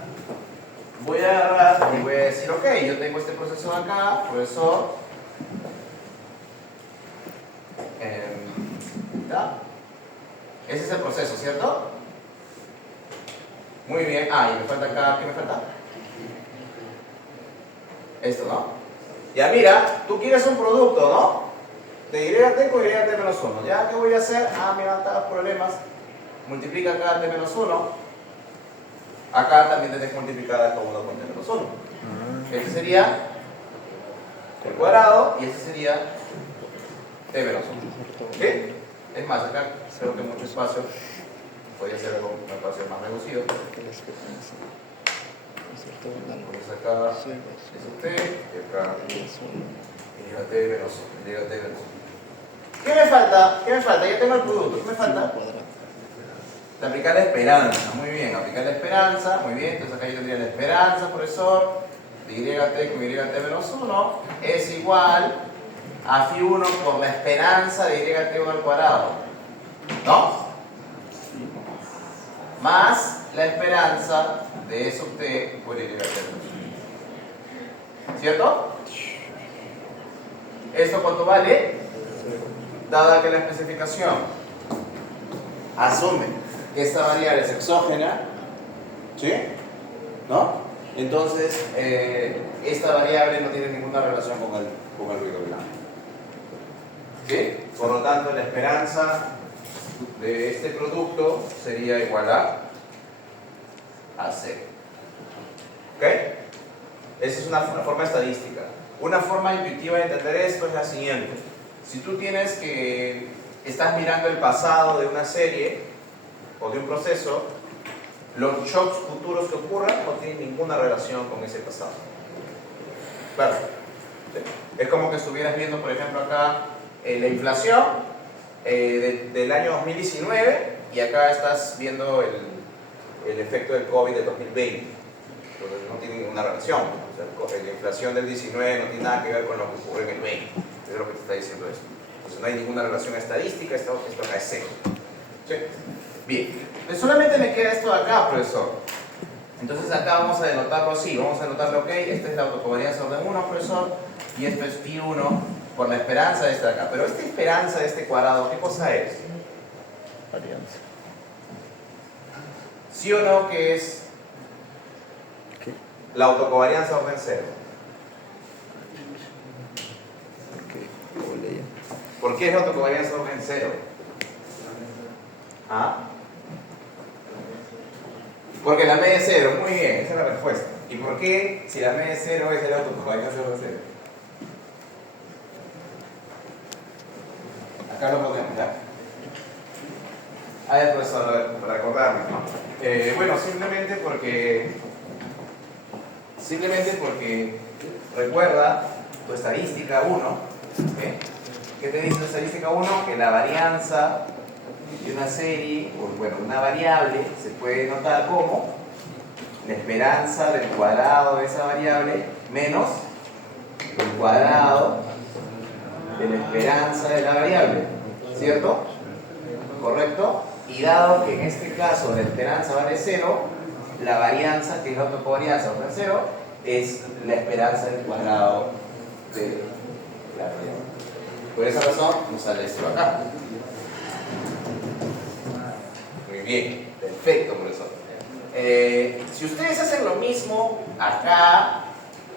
Voy a agarrar y voy a decir, ok, yo tengo este proceso de acá, profesor. ¿Ya? Ese es el proceso, ¿cierto? Muy bien. Ah, y me falta acá, ¿qué me falta? Esto, ¿no? Ya mira, tú quieres un producto, ¿no? De YT con YT menos 1. ¿Ya? ¿Qué voy a hacer? Ah, mira, están los problemas. Multiplica acá T menos 1. Acá también tienes que multiplicar esto 1 con T menos 1. Este sería el cuadrado y este sería T menos 1. ¿Ok? Es más, acá creo que mucho espacio. Podría ser algo, un espacio más reducido. Pues acá es T y acá y T menos 1. ¿Qué me falta? Ya tengo el producto. ¿Qué me falta? De aplicar la esperanza. Muy bien, aplicar la esperanza. Muy bien, entonces acá yo tendría la esperanza, profesor. De YT con YT menos 1 es igual a phi 1 por la esperanza de YT1 al cuadrado. ¿No? Más la esperanza de E sub T por YT menos 1. ¿Cierto? ¿Esto cuánto vale? dada que la especificación asume que esta variable es exógena, ¿sí? ¿No? Entonces, esta variable no tiene ninguna relación con el ruido blanco. ¿Sí? Por lo tanto, la esperanza de este producto sería igual a 0. ¿Ok? Esa es una forma estadística. Una forma intuitiva de entender esto es la siguiente. Si tú estás mirando el pasado de una serie o de un proceso, los shocks futuros que ocurran no tienen ninguna relación con ese pasado. Claro. Es como que estuvieras viendo, por ejemplo, acá la inflación del año 2019 y acá estás viendo el efecto del COVID del 2020. Entonces no tiene ninguna relación. O sea, la inflación del 19 no tiene nada que ver con lo que ocurre en el 20. Eso es lo que te está diciendo esto. Entonces no hay ninguna relación estadística, esto acá es seco. ¿Sí? Bien. Entonces solamente me queda esto de acá, profesor. Entonces acá vamos a denotarlo así. Vamos a denotarlo, ok, esta es la autocovarianza de orden 1, profesor, y esto es phi 1 por la esperanza de esta de acá. Pero esta esperanza de este cuadrado, ¿qué cosa es? Varianza. ¿Sí o no que es la autocovarianza de orden 0? ¿Por qué es la autocovarianza de orden 0? ¿Ah? Porque la media es 0, muy bien, esa es la respuesta. ¿Y por qué si la media es 0 es la autocovarianza de orden 0? Acá lo ponemos, ¿ya? A ver, profesor, a ver, para recordarme, ¿no? Bueno, simplemente porque recuerda tu estadística 1, ¿eh? ¿Qué te dice la estadística 1? Que la varianza de una serie, o bueno, una variable, se puede notar como la esperanza del cuadrado de esa variable menos el cuadrado de la esperanza de la variable, ¿cierto? ¿Correcto? Y dado que en este caso la esperanza vale 0, la varianza, que es la autocovarianza de 0, es la esperanza del cuadrado de la variable. Por esa razón nos sale esto acá. Muy bien, perfecto, profesor. Si ustedes hacen lo mismo acá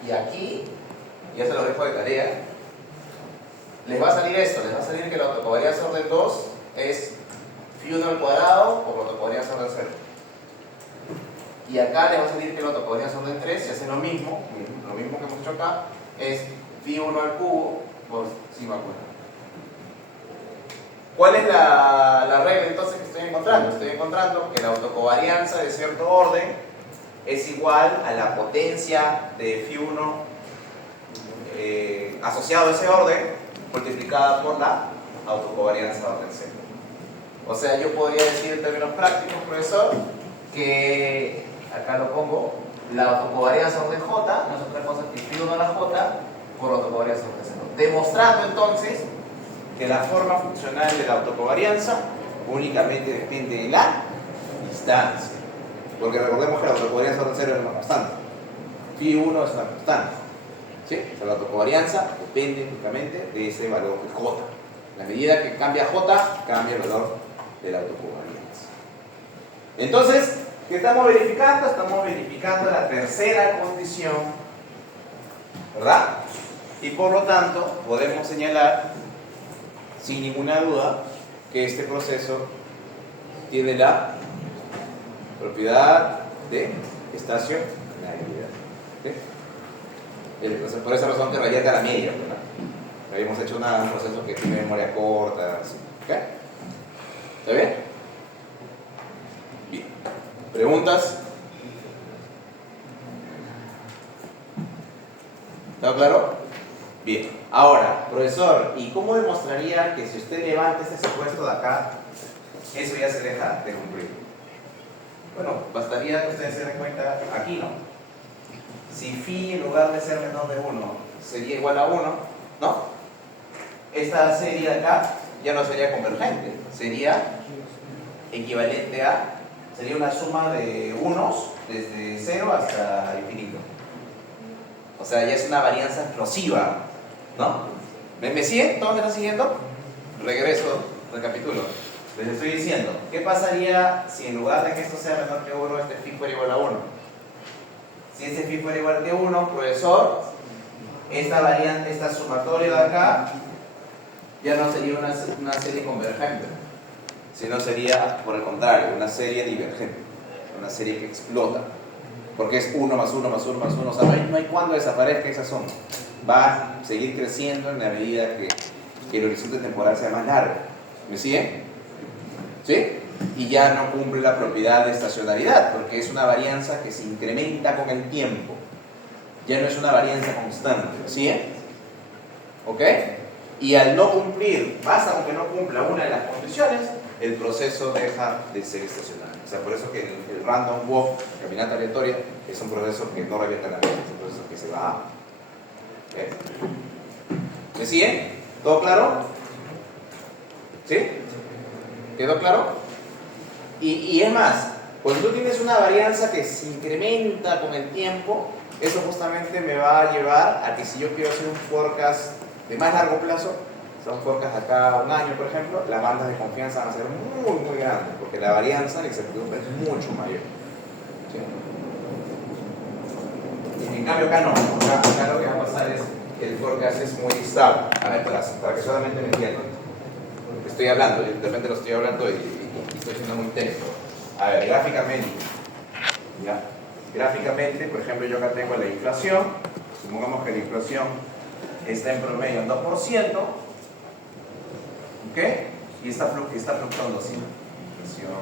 y aquí, ya se lo dejo de tarea, les va a salir esto, les va a salir que la autocovarianza orden 2 es phi 1 al cuadrado por la autocovarianza orden 0. Y acá les va a salir que la autocovarianza orden 3, si hacen lo mismo que hemos hecho acá, es phi 1 al cubo por sigma al cuadrado. ¿Cuál es la regla entonces que estoy encontrando? Estoy encontrando que la autocovarianza de cierto orden es igual a la potencia de phi 1 asociado a ese orden multiplicada por la autocovarianza de orden 0. O sea, yo podría decir en términos prácticos, profesor, que acá lo pongo, la autocovarianza de orden J no es otra cosa que phi 1 a la J por la autocovarianza de orden 0. Demostrando entonces que la forma funcional de la autocovarianza únicamente depende de la distancia. Porque recordemos que la autocovarianza de orden 0 es una constante. Phi 1 es una constante. ¿Sí? O sea, la autocovarianza depende únicamente de ese valor de J. A medida que cambia J, cambia el valor de la autocovarianza. Entonces, ¿qué estamos verificando? Estamos verificando la tercera condición, ¿verdad? Y por lo tanto, podemos señalar sin ninguna duda que este proceso tiene la propiedad de estacionalidad. ¿Sí? Por esa razón que rayeta a la media, ¿verdad? Habíamos hecho un proceso que tiene memoria corta, así. ¿Ok? ¿Está bien? Bien. ¿Preguntas? ¿Está claro? Bien. Ahora, profesor, ¿y cómo demostraría que si usted levanta este supuesto de acá, eso ya se deja de cumplir? Bueno, bastaría que ustedes se den cuenta aquí, ¿no? Si phi en lugar de ser menor de 1 sería igual a 1, ¿no? Esta serie de acá ya no sería convergente, sería equivalente a, sería una suma de unos desde 0 hasta infinito. O sea, ya es una varianza explosiva, ¿no? ¿Me siguen? ¿Todos me están siguiendo? regreso, recapitulo. Les estoy diciendo, ¿qué pasaría si en lugar de que esto sea menor que 1, este phi fuera igual a 1? Si este phi fuera igual que 1, profesor, esta variante, esta sumatoria de acá, ya no sería una serie convergente, sino sería, por el contrario, una serie divergente, una serie que explota, porque es 1 más 1 más 1 más 1, o sea, no hay cuándo desaparezca esa suma, va a seguir creciendo en la medida que el horizonte temporal sea más largo. ¿Me siguen? ¿Sí? Y ya no cumple la propiedad de estacionalidad, porque es una varianza que se incrementa con el tiempo, ya no es una varianza constante. ¿Sí? ¿Ok? Y al no cumplir, basta con que no cumpla una de las condiciones, el proceso deja de ser estacionario. O sea, por eso que el random walk, caminata aleatoria, es un proceso que no revienta la mente, es un proceso que se va. ¿Ok? ¿Me siguen? ¿Todo claro? ¿Sí? ¿Quedó claro? Y es más, cuando tú tienes una varianza que se incrementa con el tiempo, eso justamente me va a llevar a que si yo quiero hacer un forecast de más largo plazo, son forecast acá a un año, por ejemplo, las bandas de confianza van a ser muy, muy grandes, porque la varianza, la incertidumbre es mucho mayor. ¿Sí? En cambio acá no, acá lo que va a pasar es que el forecast es muy estable. A ver, para que solamente me entiendan. Estoy hablando, de repente lo estoy hablando y estoy siendo muy técnico. A ver, gráficamente, ¿ya? Gráficamente, por ejemplo, yo acá tengo la inflación, supongamos que la inflación está en promedio en 2%, ¿ok? Y está fluctuando así. Inflación.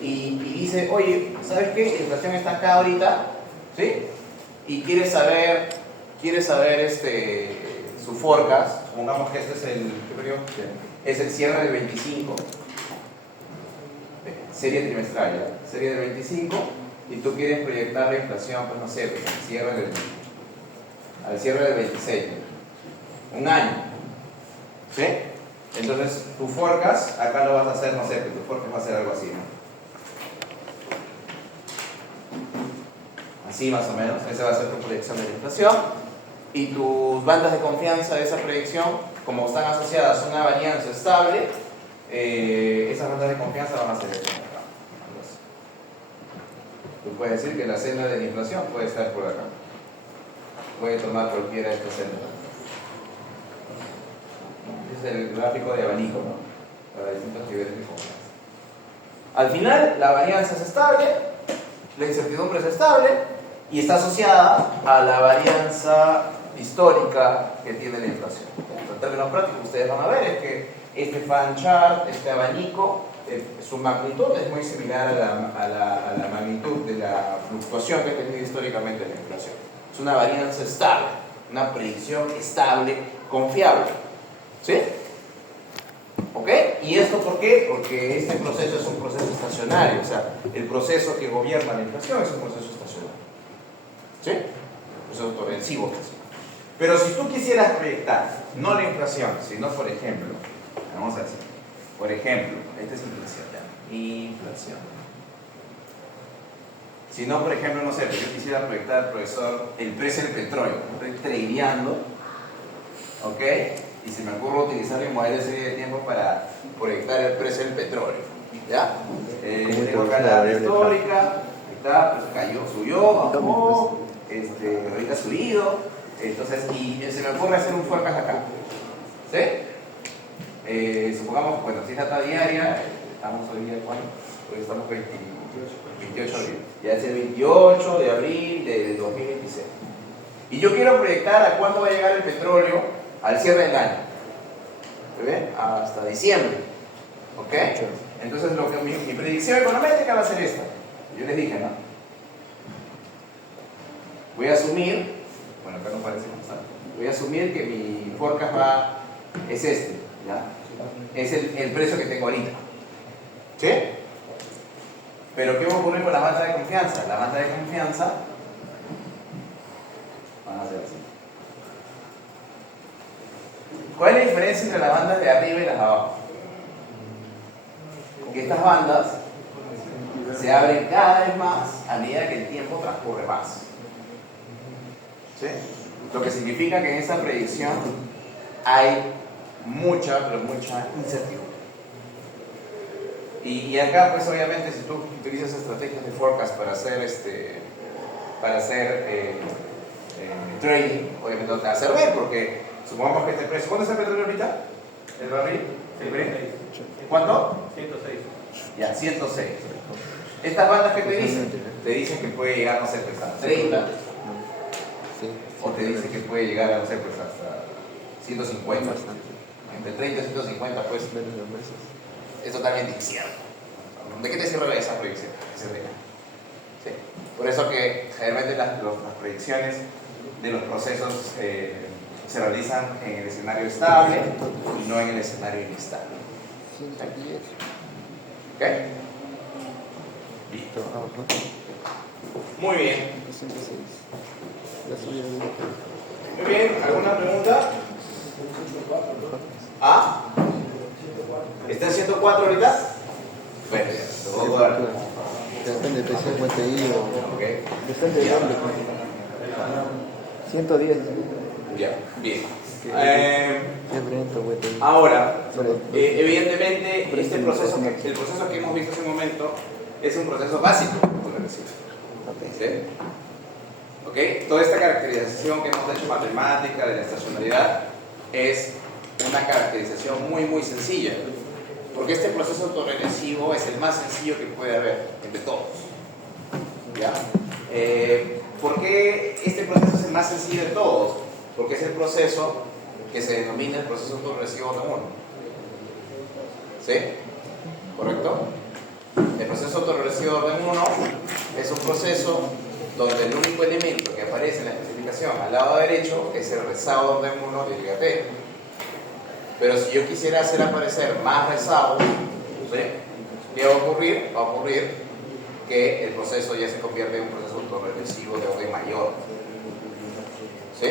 Y dice, oye, ¿sabes qué? La inflación está acá ahorita, ¿sí? Y quiere saber su forecast. Supongamos que este es el cierre del 25, serie trimestral, ¿ya? Serie del 25, y tú quieres proyectar la inflación, pues no sé, pues, al cierre del 26, un año, ¿sí? Entonces tu forecast, acá lo vas a hacer, no sé, tu forecast va a ser algo así, ¿no? Así más o menos, esa va a ser tu proyección de la inflación, y tus bandas de confianza de esa proyección, como están asociadas a una varianza estable, esas bandas de confianza van a ser esto. Tú puedes decir que la celda de la inflación puede estar por acá. Puede tomar cualquiera de estas celdas. Este es el gráfico de abanico, ¿no? Para distintos niveles de confianza. Al final, la varianza es estable, la incertidumbre es estable y está asociada a la varianza histórica que tiene la inflación. En términos prácticos, ustedes van a ver es que este fan chart, este abanico, su magnitud es muy similar a la magnitud de la fluctuación que ha tenido históricamente la inflación. Es una varianza estable, una predicción estable, confiable. ¿Sí? ¿Ok? ¿Y esto por qué? Porque este proceso es un proceso estacionario, o sea, el proceso que gobierna la inflación es un proceso estacionario. ¿Sí? Un proceso torrencivo. Pero si tú quisieras proyectar, no la inflación, sino por ejemplo, vamos a decir, por ejemplo, esta es inflación, ¿ya? Inflación. Si no, por ejemplo, no sé, pero yo quisiera proyectar, profesor, el precio del petróleo. Estoy tradeando, ¿ok? Y se me ocurre utilizar el modelo de serie de tiempo para proyectar el precio del petróleo, ¿ya? Tengo acá la data histórica, está, pues cayó, subió, bajó, ahorita ha subido, entonces, y se me ocurre hacer un forecast acá, ¿sí? Supongamos, bueno, si es data diaria, estamos hoy día, ¿cuándo? Hoy estamos 28 de abril, ya es el 28 de abril de 2026. Y yo quiero proyectar a cuándo va a llegar el petróleo al cierre del año. ¿Se ve? Hasta diciembre. ¿Ok? Entonces mi predicción econométrica va a ser esta. Yo les dije, ¿no? Voy a asumir, bueno, acá no parece constante, voy a asumir que mi forecast es este, ¿ya? Es el precio que tengo ahorita. ¿Sí? Pero ¿qué va a ocurrir con la banda de confianza? La banda de confianza van a ser así. ¿Cuál es la diferencia entre las bandas de arriba y las de abajo? Que estas bandas se abren cada vez más a medida que el tiempo transcurre más. ¿Sí? Lo que significa que en esa predicción hay mucha, pero mucha incertidumbre. Y acá, pues obviamente, si tú utilizas estrategias de forecast para hacer trading, obviamente no te va a servir porque supongamos que este precio, ¿cuánto es el petróleo ahorita? ¿El barril? ¿Cuánto? 106. Ya, 106. Estas bandas que te dicen que puede llegar, no sé, pues a 30, o te dicen que puede llegar a, no sé, pues hasta 150. Entre 30 y 150, pues es totalmente incierto. ¿De qué te sirve esa proyección? ¿Sí? Por eso que generalmente las predicciones de los procesos se realizan en el escenario estable y no en el escenario inestable. ¿Ok? Listo. Muy bien. Muy bien, ¿alguna pregunta? ¿Ah? ¿Está en 104 ahorita? Bueno, ya, lo voy a dar. Depende de TI o... Ok. Depende de dónde. 110. Ya, bien. Es lento, TI. Ahora, evidentemente, el proceso que hemos visto hace un momento es un proceso básico, ¿sí? ¿Ok? Toda esta caracterización que hemos hecho matemática de la estacionalidad es una caracterización muy, muy sencilla, porque este proceso autorregresivo es el más sencillo que puede haber entre todos. ¿Ya? ¿Por qué este proceso es el más sencillo de todos? Porque es el proceso que se denomina el proceso autorregresivo de 1. ¿Sí? ¿Correcto? El proceso autorregresivo de orden 1 es un proceso donde el único elemento que aparece en la especificación al lado derecho es el rezago de orden 1 de liga T. Pero si yo quisiera hacer aparecer más rezagos, ¿sí? ¿Qué va a ocurrir? Va a ocurrir que el proceso ya se convierte en un proceso autorregresivo de orden mayor. ¿Sí?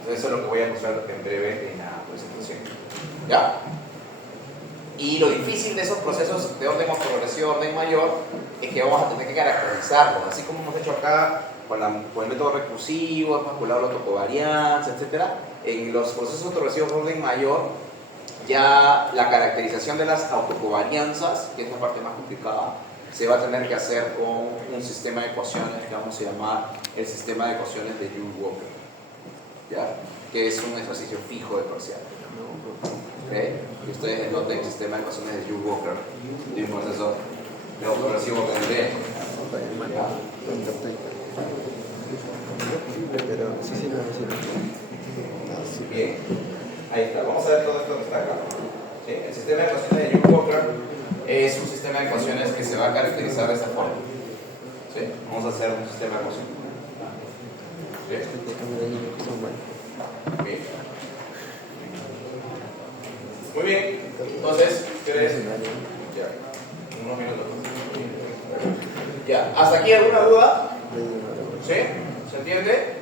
Entonces eso es lo que voy a mostrar en breve en la presentación. ¿Ya? Y lo difícil de esos procesos de orden autorregresivo de orden mayor es que vamos a tener que caracterizarlos, así como hemos hecho acá con el método recursivo, hemos calculado la autocovarianza, etc. En los procesos autorregresivos de orden mayor, ya la caracterización de las autocovarianzas, que es la parte más complicada, se va a tener que hacer con un sistema de ecuaciones que vamos a llamar el sistema de ecuaciones de Joule-Walker, ¿ya? Que es un ejercicio fijo de parcial. ¿Okay? Y ustedes denoten el sistema de ecuaciones de Joule-Walker de un proceso de autorregresivo de orden. Bien, ahí está. Vamos a ver todo esto que está acá. ¿Sí? El sistema de ecuaciones de Joule-Walker es un sistema de ecuaciones que se va a caracterizar de esta forma. ¿Sí? Vamos a hacer un sistema de ecuaciones. ¿Sí? Bien. Muy bien. Entonces, ¿quieres? Ya. Unos minutos. Ya. ¿Hasta aquí alguna duda? ¿Sí? ¿Se entiende?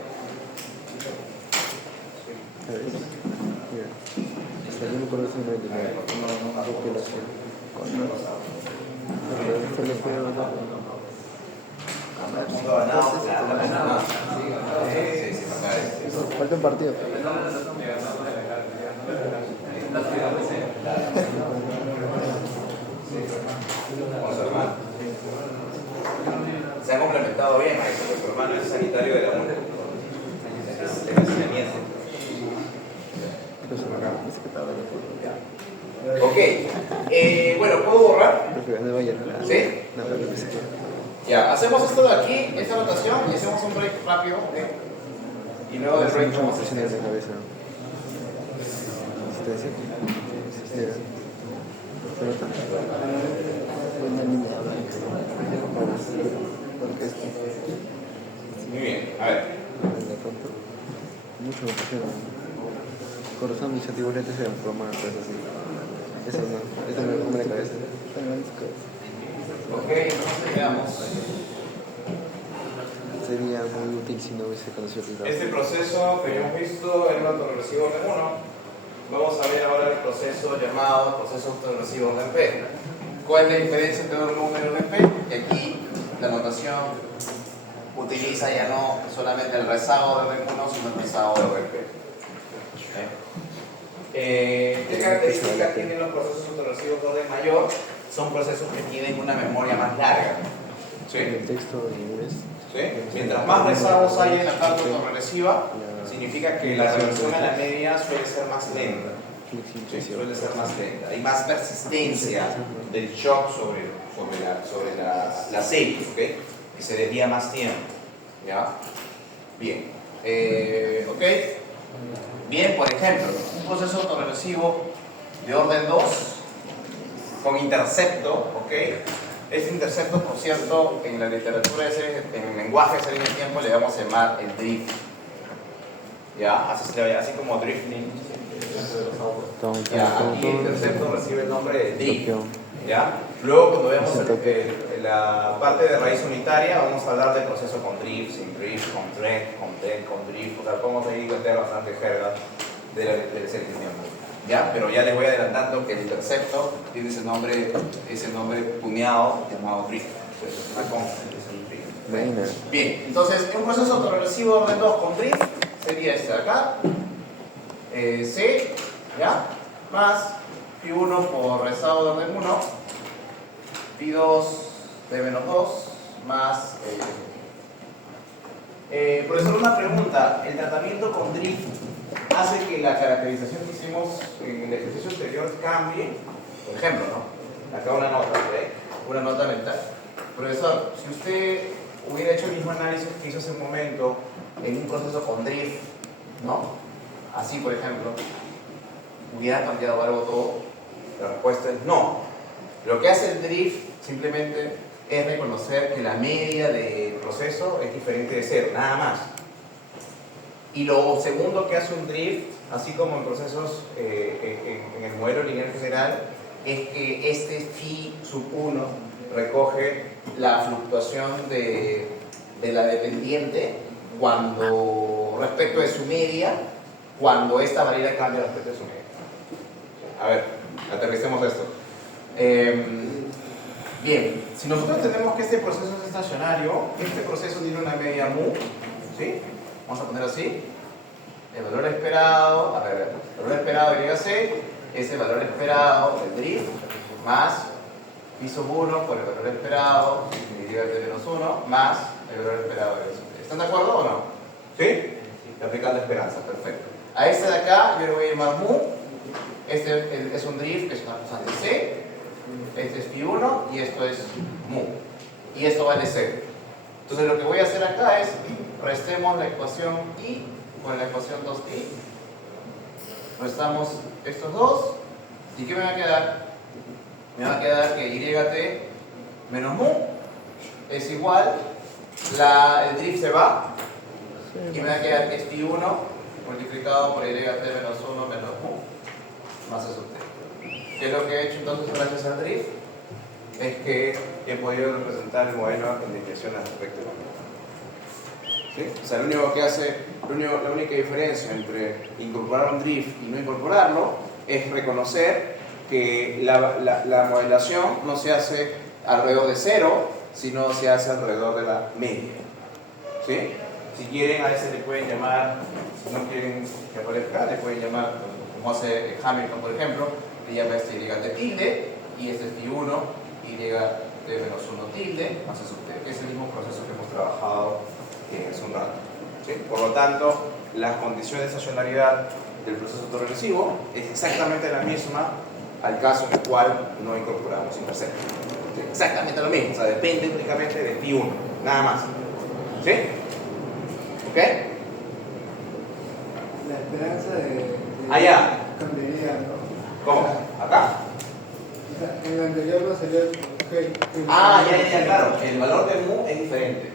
Falta un partido. Se ha complementado bien, maestro, porque su hermano es sanitario de la MUNE. Es enseñamiento. Ok, bueno, ¿puedo borrar? ¿Sí? Ya, hacemos esto de aquí, esta rotación, y hacemos un break rápido. Y luego del break vamos a hacer. Muy bien, a ver. Mucho me pusieron. Con razón mis antiguos lentes eran plomadas, cosas así. Eso no me la cabeza. Ok, entonces veamos. Sería muy útil si no hubiese conocido el grado. Este proceso que hemos visto es el autorregresivo orden 1. Vamos a ver ahora el proceso llamado proceso autorregresivo orden P. ¿Cuál es la diferencia entre orden 1 y orden P? Que aquí la notación utiliza ya no solamente el rezago de orden 1, sino el rezago de orden P. característica tienen los procesos autoresivos de orden mayor? Son procesos que tienen una memoria más larga. ¿Sí? El texto en inglés. ¿Sí? Mientras más rezagos hay en la tabla autorregresiva, significa que la reversión a la media suele ser más lenta. Sí, suele ser más lenta. Hay más persistencia del shock sobre la serie, ¿ok? Y se desvía más tiempo. ¿Ya? Bien. ¿Ok? Bien, por ejemplo, un proceso autorregresivo de orden 2 con intercepto, ¿ok? Este intercepto, por cierto, en la literatura, en el lenguaje de serie de tiempo le vamos a llamar el drift. ¿Ya? Así se le llama, así como drifting. Ya, aquí el intercepto recibe el nombre de drift. ¿Ya? Luego, cuando veamos la parte de raíz unitaria, vamos a hablar del proceso con drift, sin drift, con thread, con drift. O sea, podemos ahí encontrar bastante jerga de la serie de tiempo. ¿Ya? Pero ya les voy adelantando que el intercepto tiene ese nombre puñado llamado drift. Entonces, una consta, es el drift. Bien, entonces un proceso autorregresivo de orden 2 con drift sería este de acá, C, ¿ya? Más Pi1 por rezago de orden 1, Pi2 de menos 2, más profesor, una pregunta. ¿El tratamiento con drift hace que la caracterización que hicimos en el ejercicio anterior cambie? Por ejemplo, ¿no? Acá una nota, ¿ok? Una nota mental. Profesor, si usted hubiera hecho el mismo análisis que hizo hace un momento en un proceso con drift, ¿no? Así, por ejemplo, ¿hubiera cambiado algo todo? La respuesta es no. Lo que hace el drift simplemente es reconocer que la media del proceso es diferente de cero, nada más. Y lo segundo que hace un drift, así como en procesos en el modelo lineal general, es que este phi sub 1 recoge la fluctuación de la dependiente respecto de su media, cuando esta variable cambia respecto de su media. A ver, aterricemos esto. Bien, si nosotros tenemos que este proceso es estacionario, este proceso tiene una media mu, ¿sí? Vamos a poner así. El valor esperado, el valor esperado de YC es el valor esperado del drift más pi sub 1 por el valor esperado de menos 1 más el valor esperado de YC. ¿Están de acuerdo o no? ¿Sí? Aplicando esperanza, perfecto. A este de acá yo le voy a llamar mu. Este es un drift que es una constante C. Este es pi1 y esto es mu. Y esto vale 0. Entonces lo que voy a hacer acá es restemos la ecuación I con la ecuación 2i. Restamos estos dos. ¿Y qué me va a quedar? Me va a quedar que YT menos mu es igual, el drift se va, y me va a quedar que es pi1 multiplicado por YT menos 1 menos mu más eso t. ¿Qué es lo que he hecho entonces gracias al drift? Es que he podido representar el modelo de desviación al respecto de la media. ¿Sí? O sea, la única diferencia entre incorporar un drift y no incorporarlo es reconocer que la modelación no se hace alrededor de 0, sino se hace alrededor de la media. ¿Sí? Si quieren, a veces le pueden llamar, si no quieren que aparezca, le pueden llamar, como hace Hamilton, por ejemplo, le llama este YT tilde, y este es pi1, y YT menos 1 tilde, más eso que es el mismo proceso que hemos trabajado hace un rato. ¿Sí? Por lo tanto, la condición de estacionalidad del proceso autorregresivo es exactamente la misma al caso en el cual no incorporamos intercepto. ¿Sí? Exactamente lo mismo, o sea, depende únicamente de pi1, nada más. ¿Sí? ¿Ok? La esperanza de allá. cambiaría, ¿no? ¿Cómo? ¿Acá? O sea, en el anterior no sería ya, claro. El valor del mu es diferente.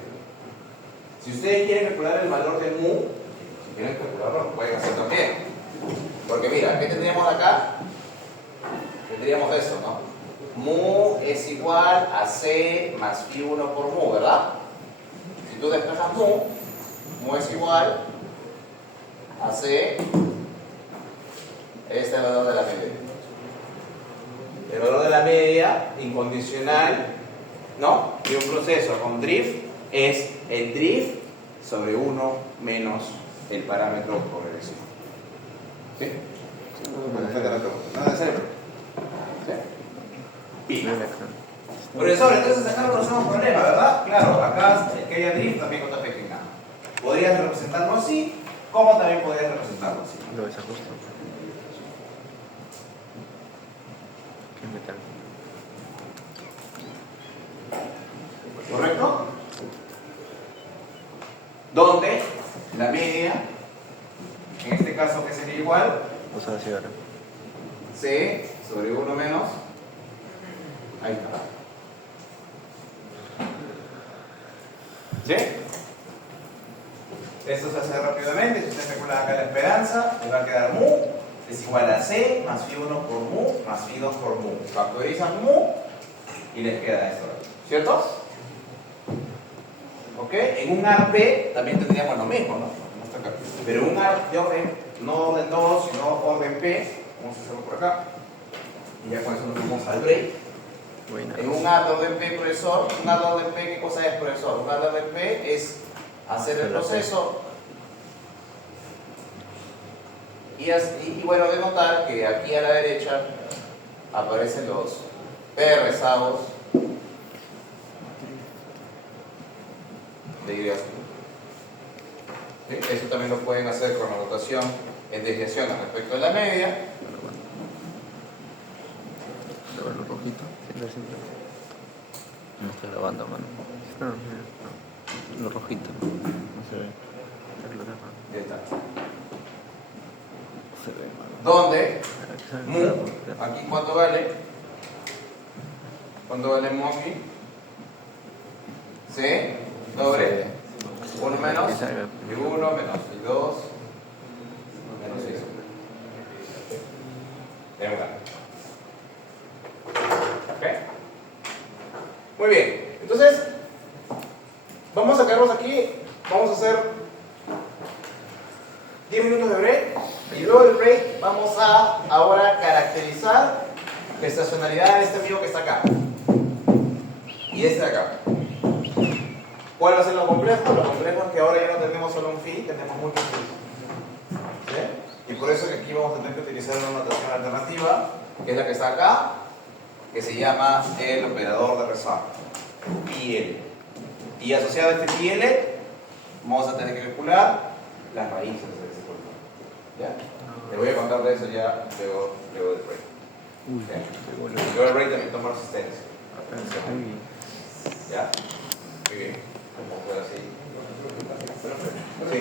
Si ustedes quieren calcular el valor del mu, si quieren calcularlo, lo pueden hacer también. Porque mira, ¿qué tendríamos acá? Tendríamos eso, ¿no? Mu es igual a C más pi1 por mu, ¿verdad? Si tú despejas mu es igual a C, este es el valor de la media. El valor de la media incondicional, ¿no? De un proceso con drift es el drift sobre 1 menos el parámetro progresivo. ¿Sí? Nada pi. Ven acá. Profesor, entonces acá no tenemos problema, ¿verdad? Claro, acá el que haya drift también con pequeña. Podrías representarlo así, como también podrías representarlo así. Lo desajusto. ¿Qué metal? ¿Correcto? Donde la media, en este caso que sería igual, O sea, así ahora. C sobre 1 menos, ahí está. ¿Sí? Esto se hace rápidamente, si usted calcula acá la esperanza, le va a quedar mu es igual a C más phi 1 por mu más phi 2 por mu. Factorizan mu y les queda esto, ¿cierto? ¿Ok? En un ARP también tendríamos lo mismo, ¿no? Pero un ARP de orden, no orden 2, sino orden P, vamos a hacerlo por acá, y ya con eso nos vamos al break. Buena. En un A de orden P, profesor, un A de orden P, ¿qué cosa es, profesor? Un A de orden P es hacer el proceso y bueno, de notar que aquí a la derecha aparecen los P rezados de ideas. ¿Sí? Eso también lo pueden hacer con la notación en desviaciones respecto de la media. Lo rojito. No está grabando, mano. Está, no. Lo rojito. No se ve. Ya está. No se ve, mano. ¿Dónde? Mu. Aquí cuánto vale. ¿Cuánto vale mu aquí? C sobre 1 menos y 1 menos y 2 menos 6. De una. ¿Ok? Muy bien. Entonces, vamos a quedarnos aquí. Vamos a hacer 10 minutos de break. Y luego del break vamos a ahora caracterizar la estacionalidad de este amigo que está acá. Y este de acá. ¿Cuál va a ser lo complejo? Lo complejo es que ahora ya no tenemos solo un phi, tenemos muchos phi. ¿Sí? Y por eso que aquí vamos a tener que utilizar una notación alternativa, que es la que está acá, que se llama el operador de rezago, pi-l. Y asociado a este pi-l, vamos a tener que calcular las raíces de ese color. ¿Ya? Les voy a contar de eso ya luego del break. ¿Sí? Luego del break también tomo resistencia. ¿Ya? Muy bien. Como fuera así. Sí.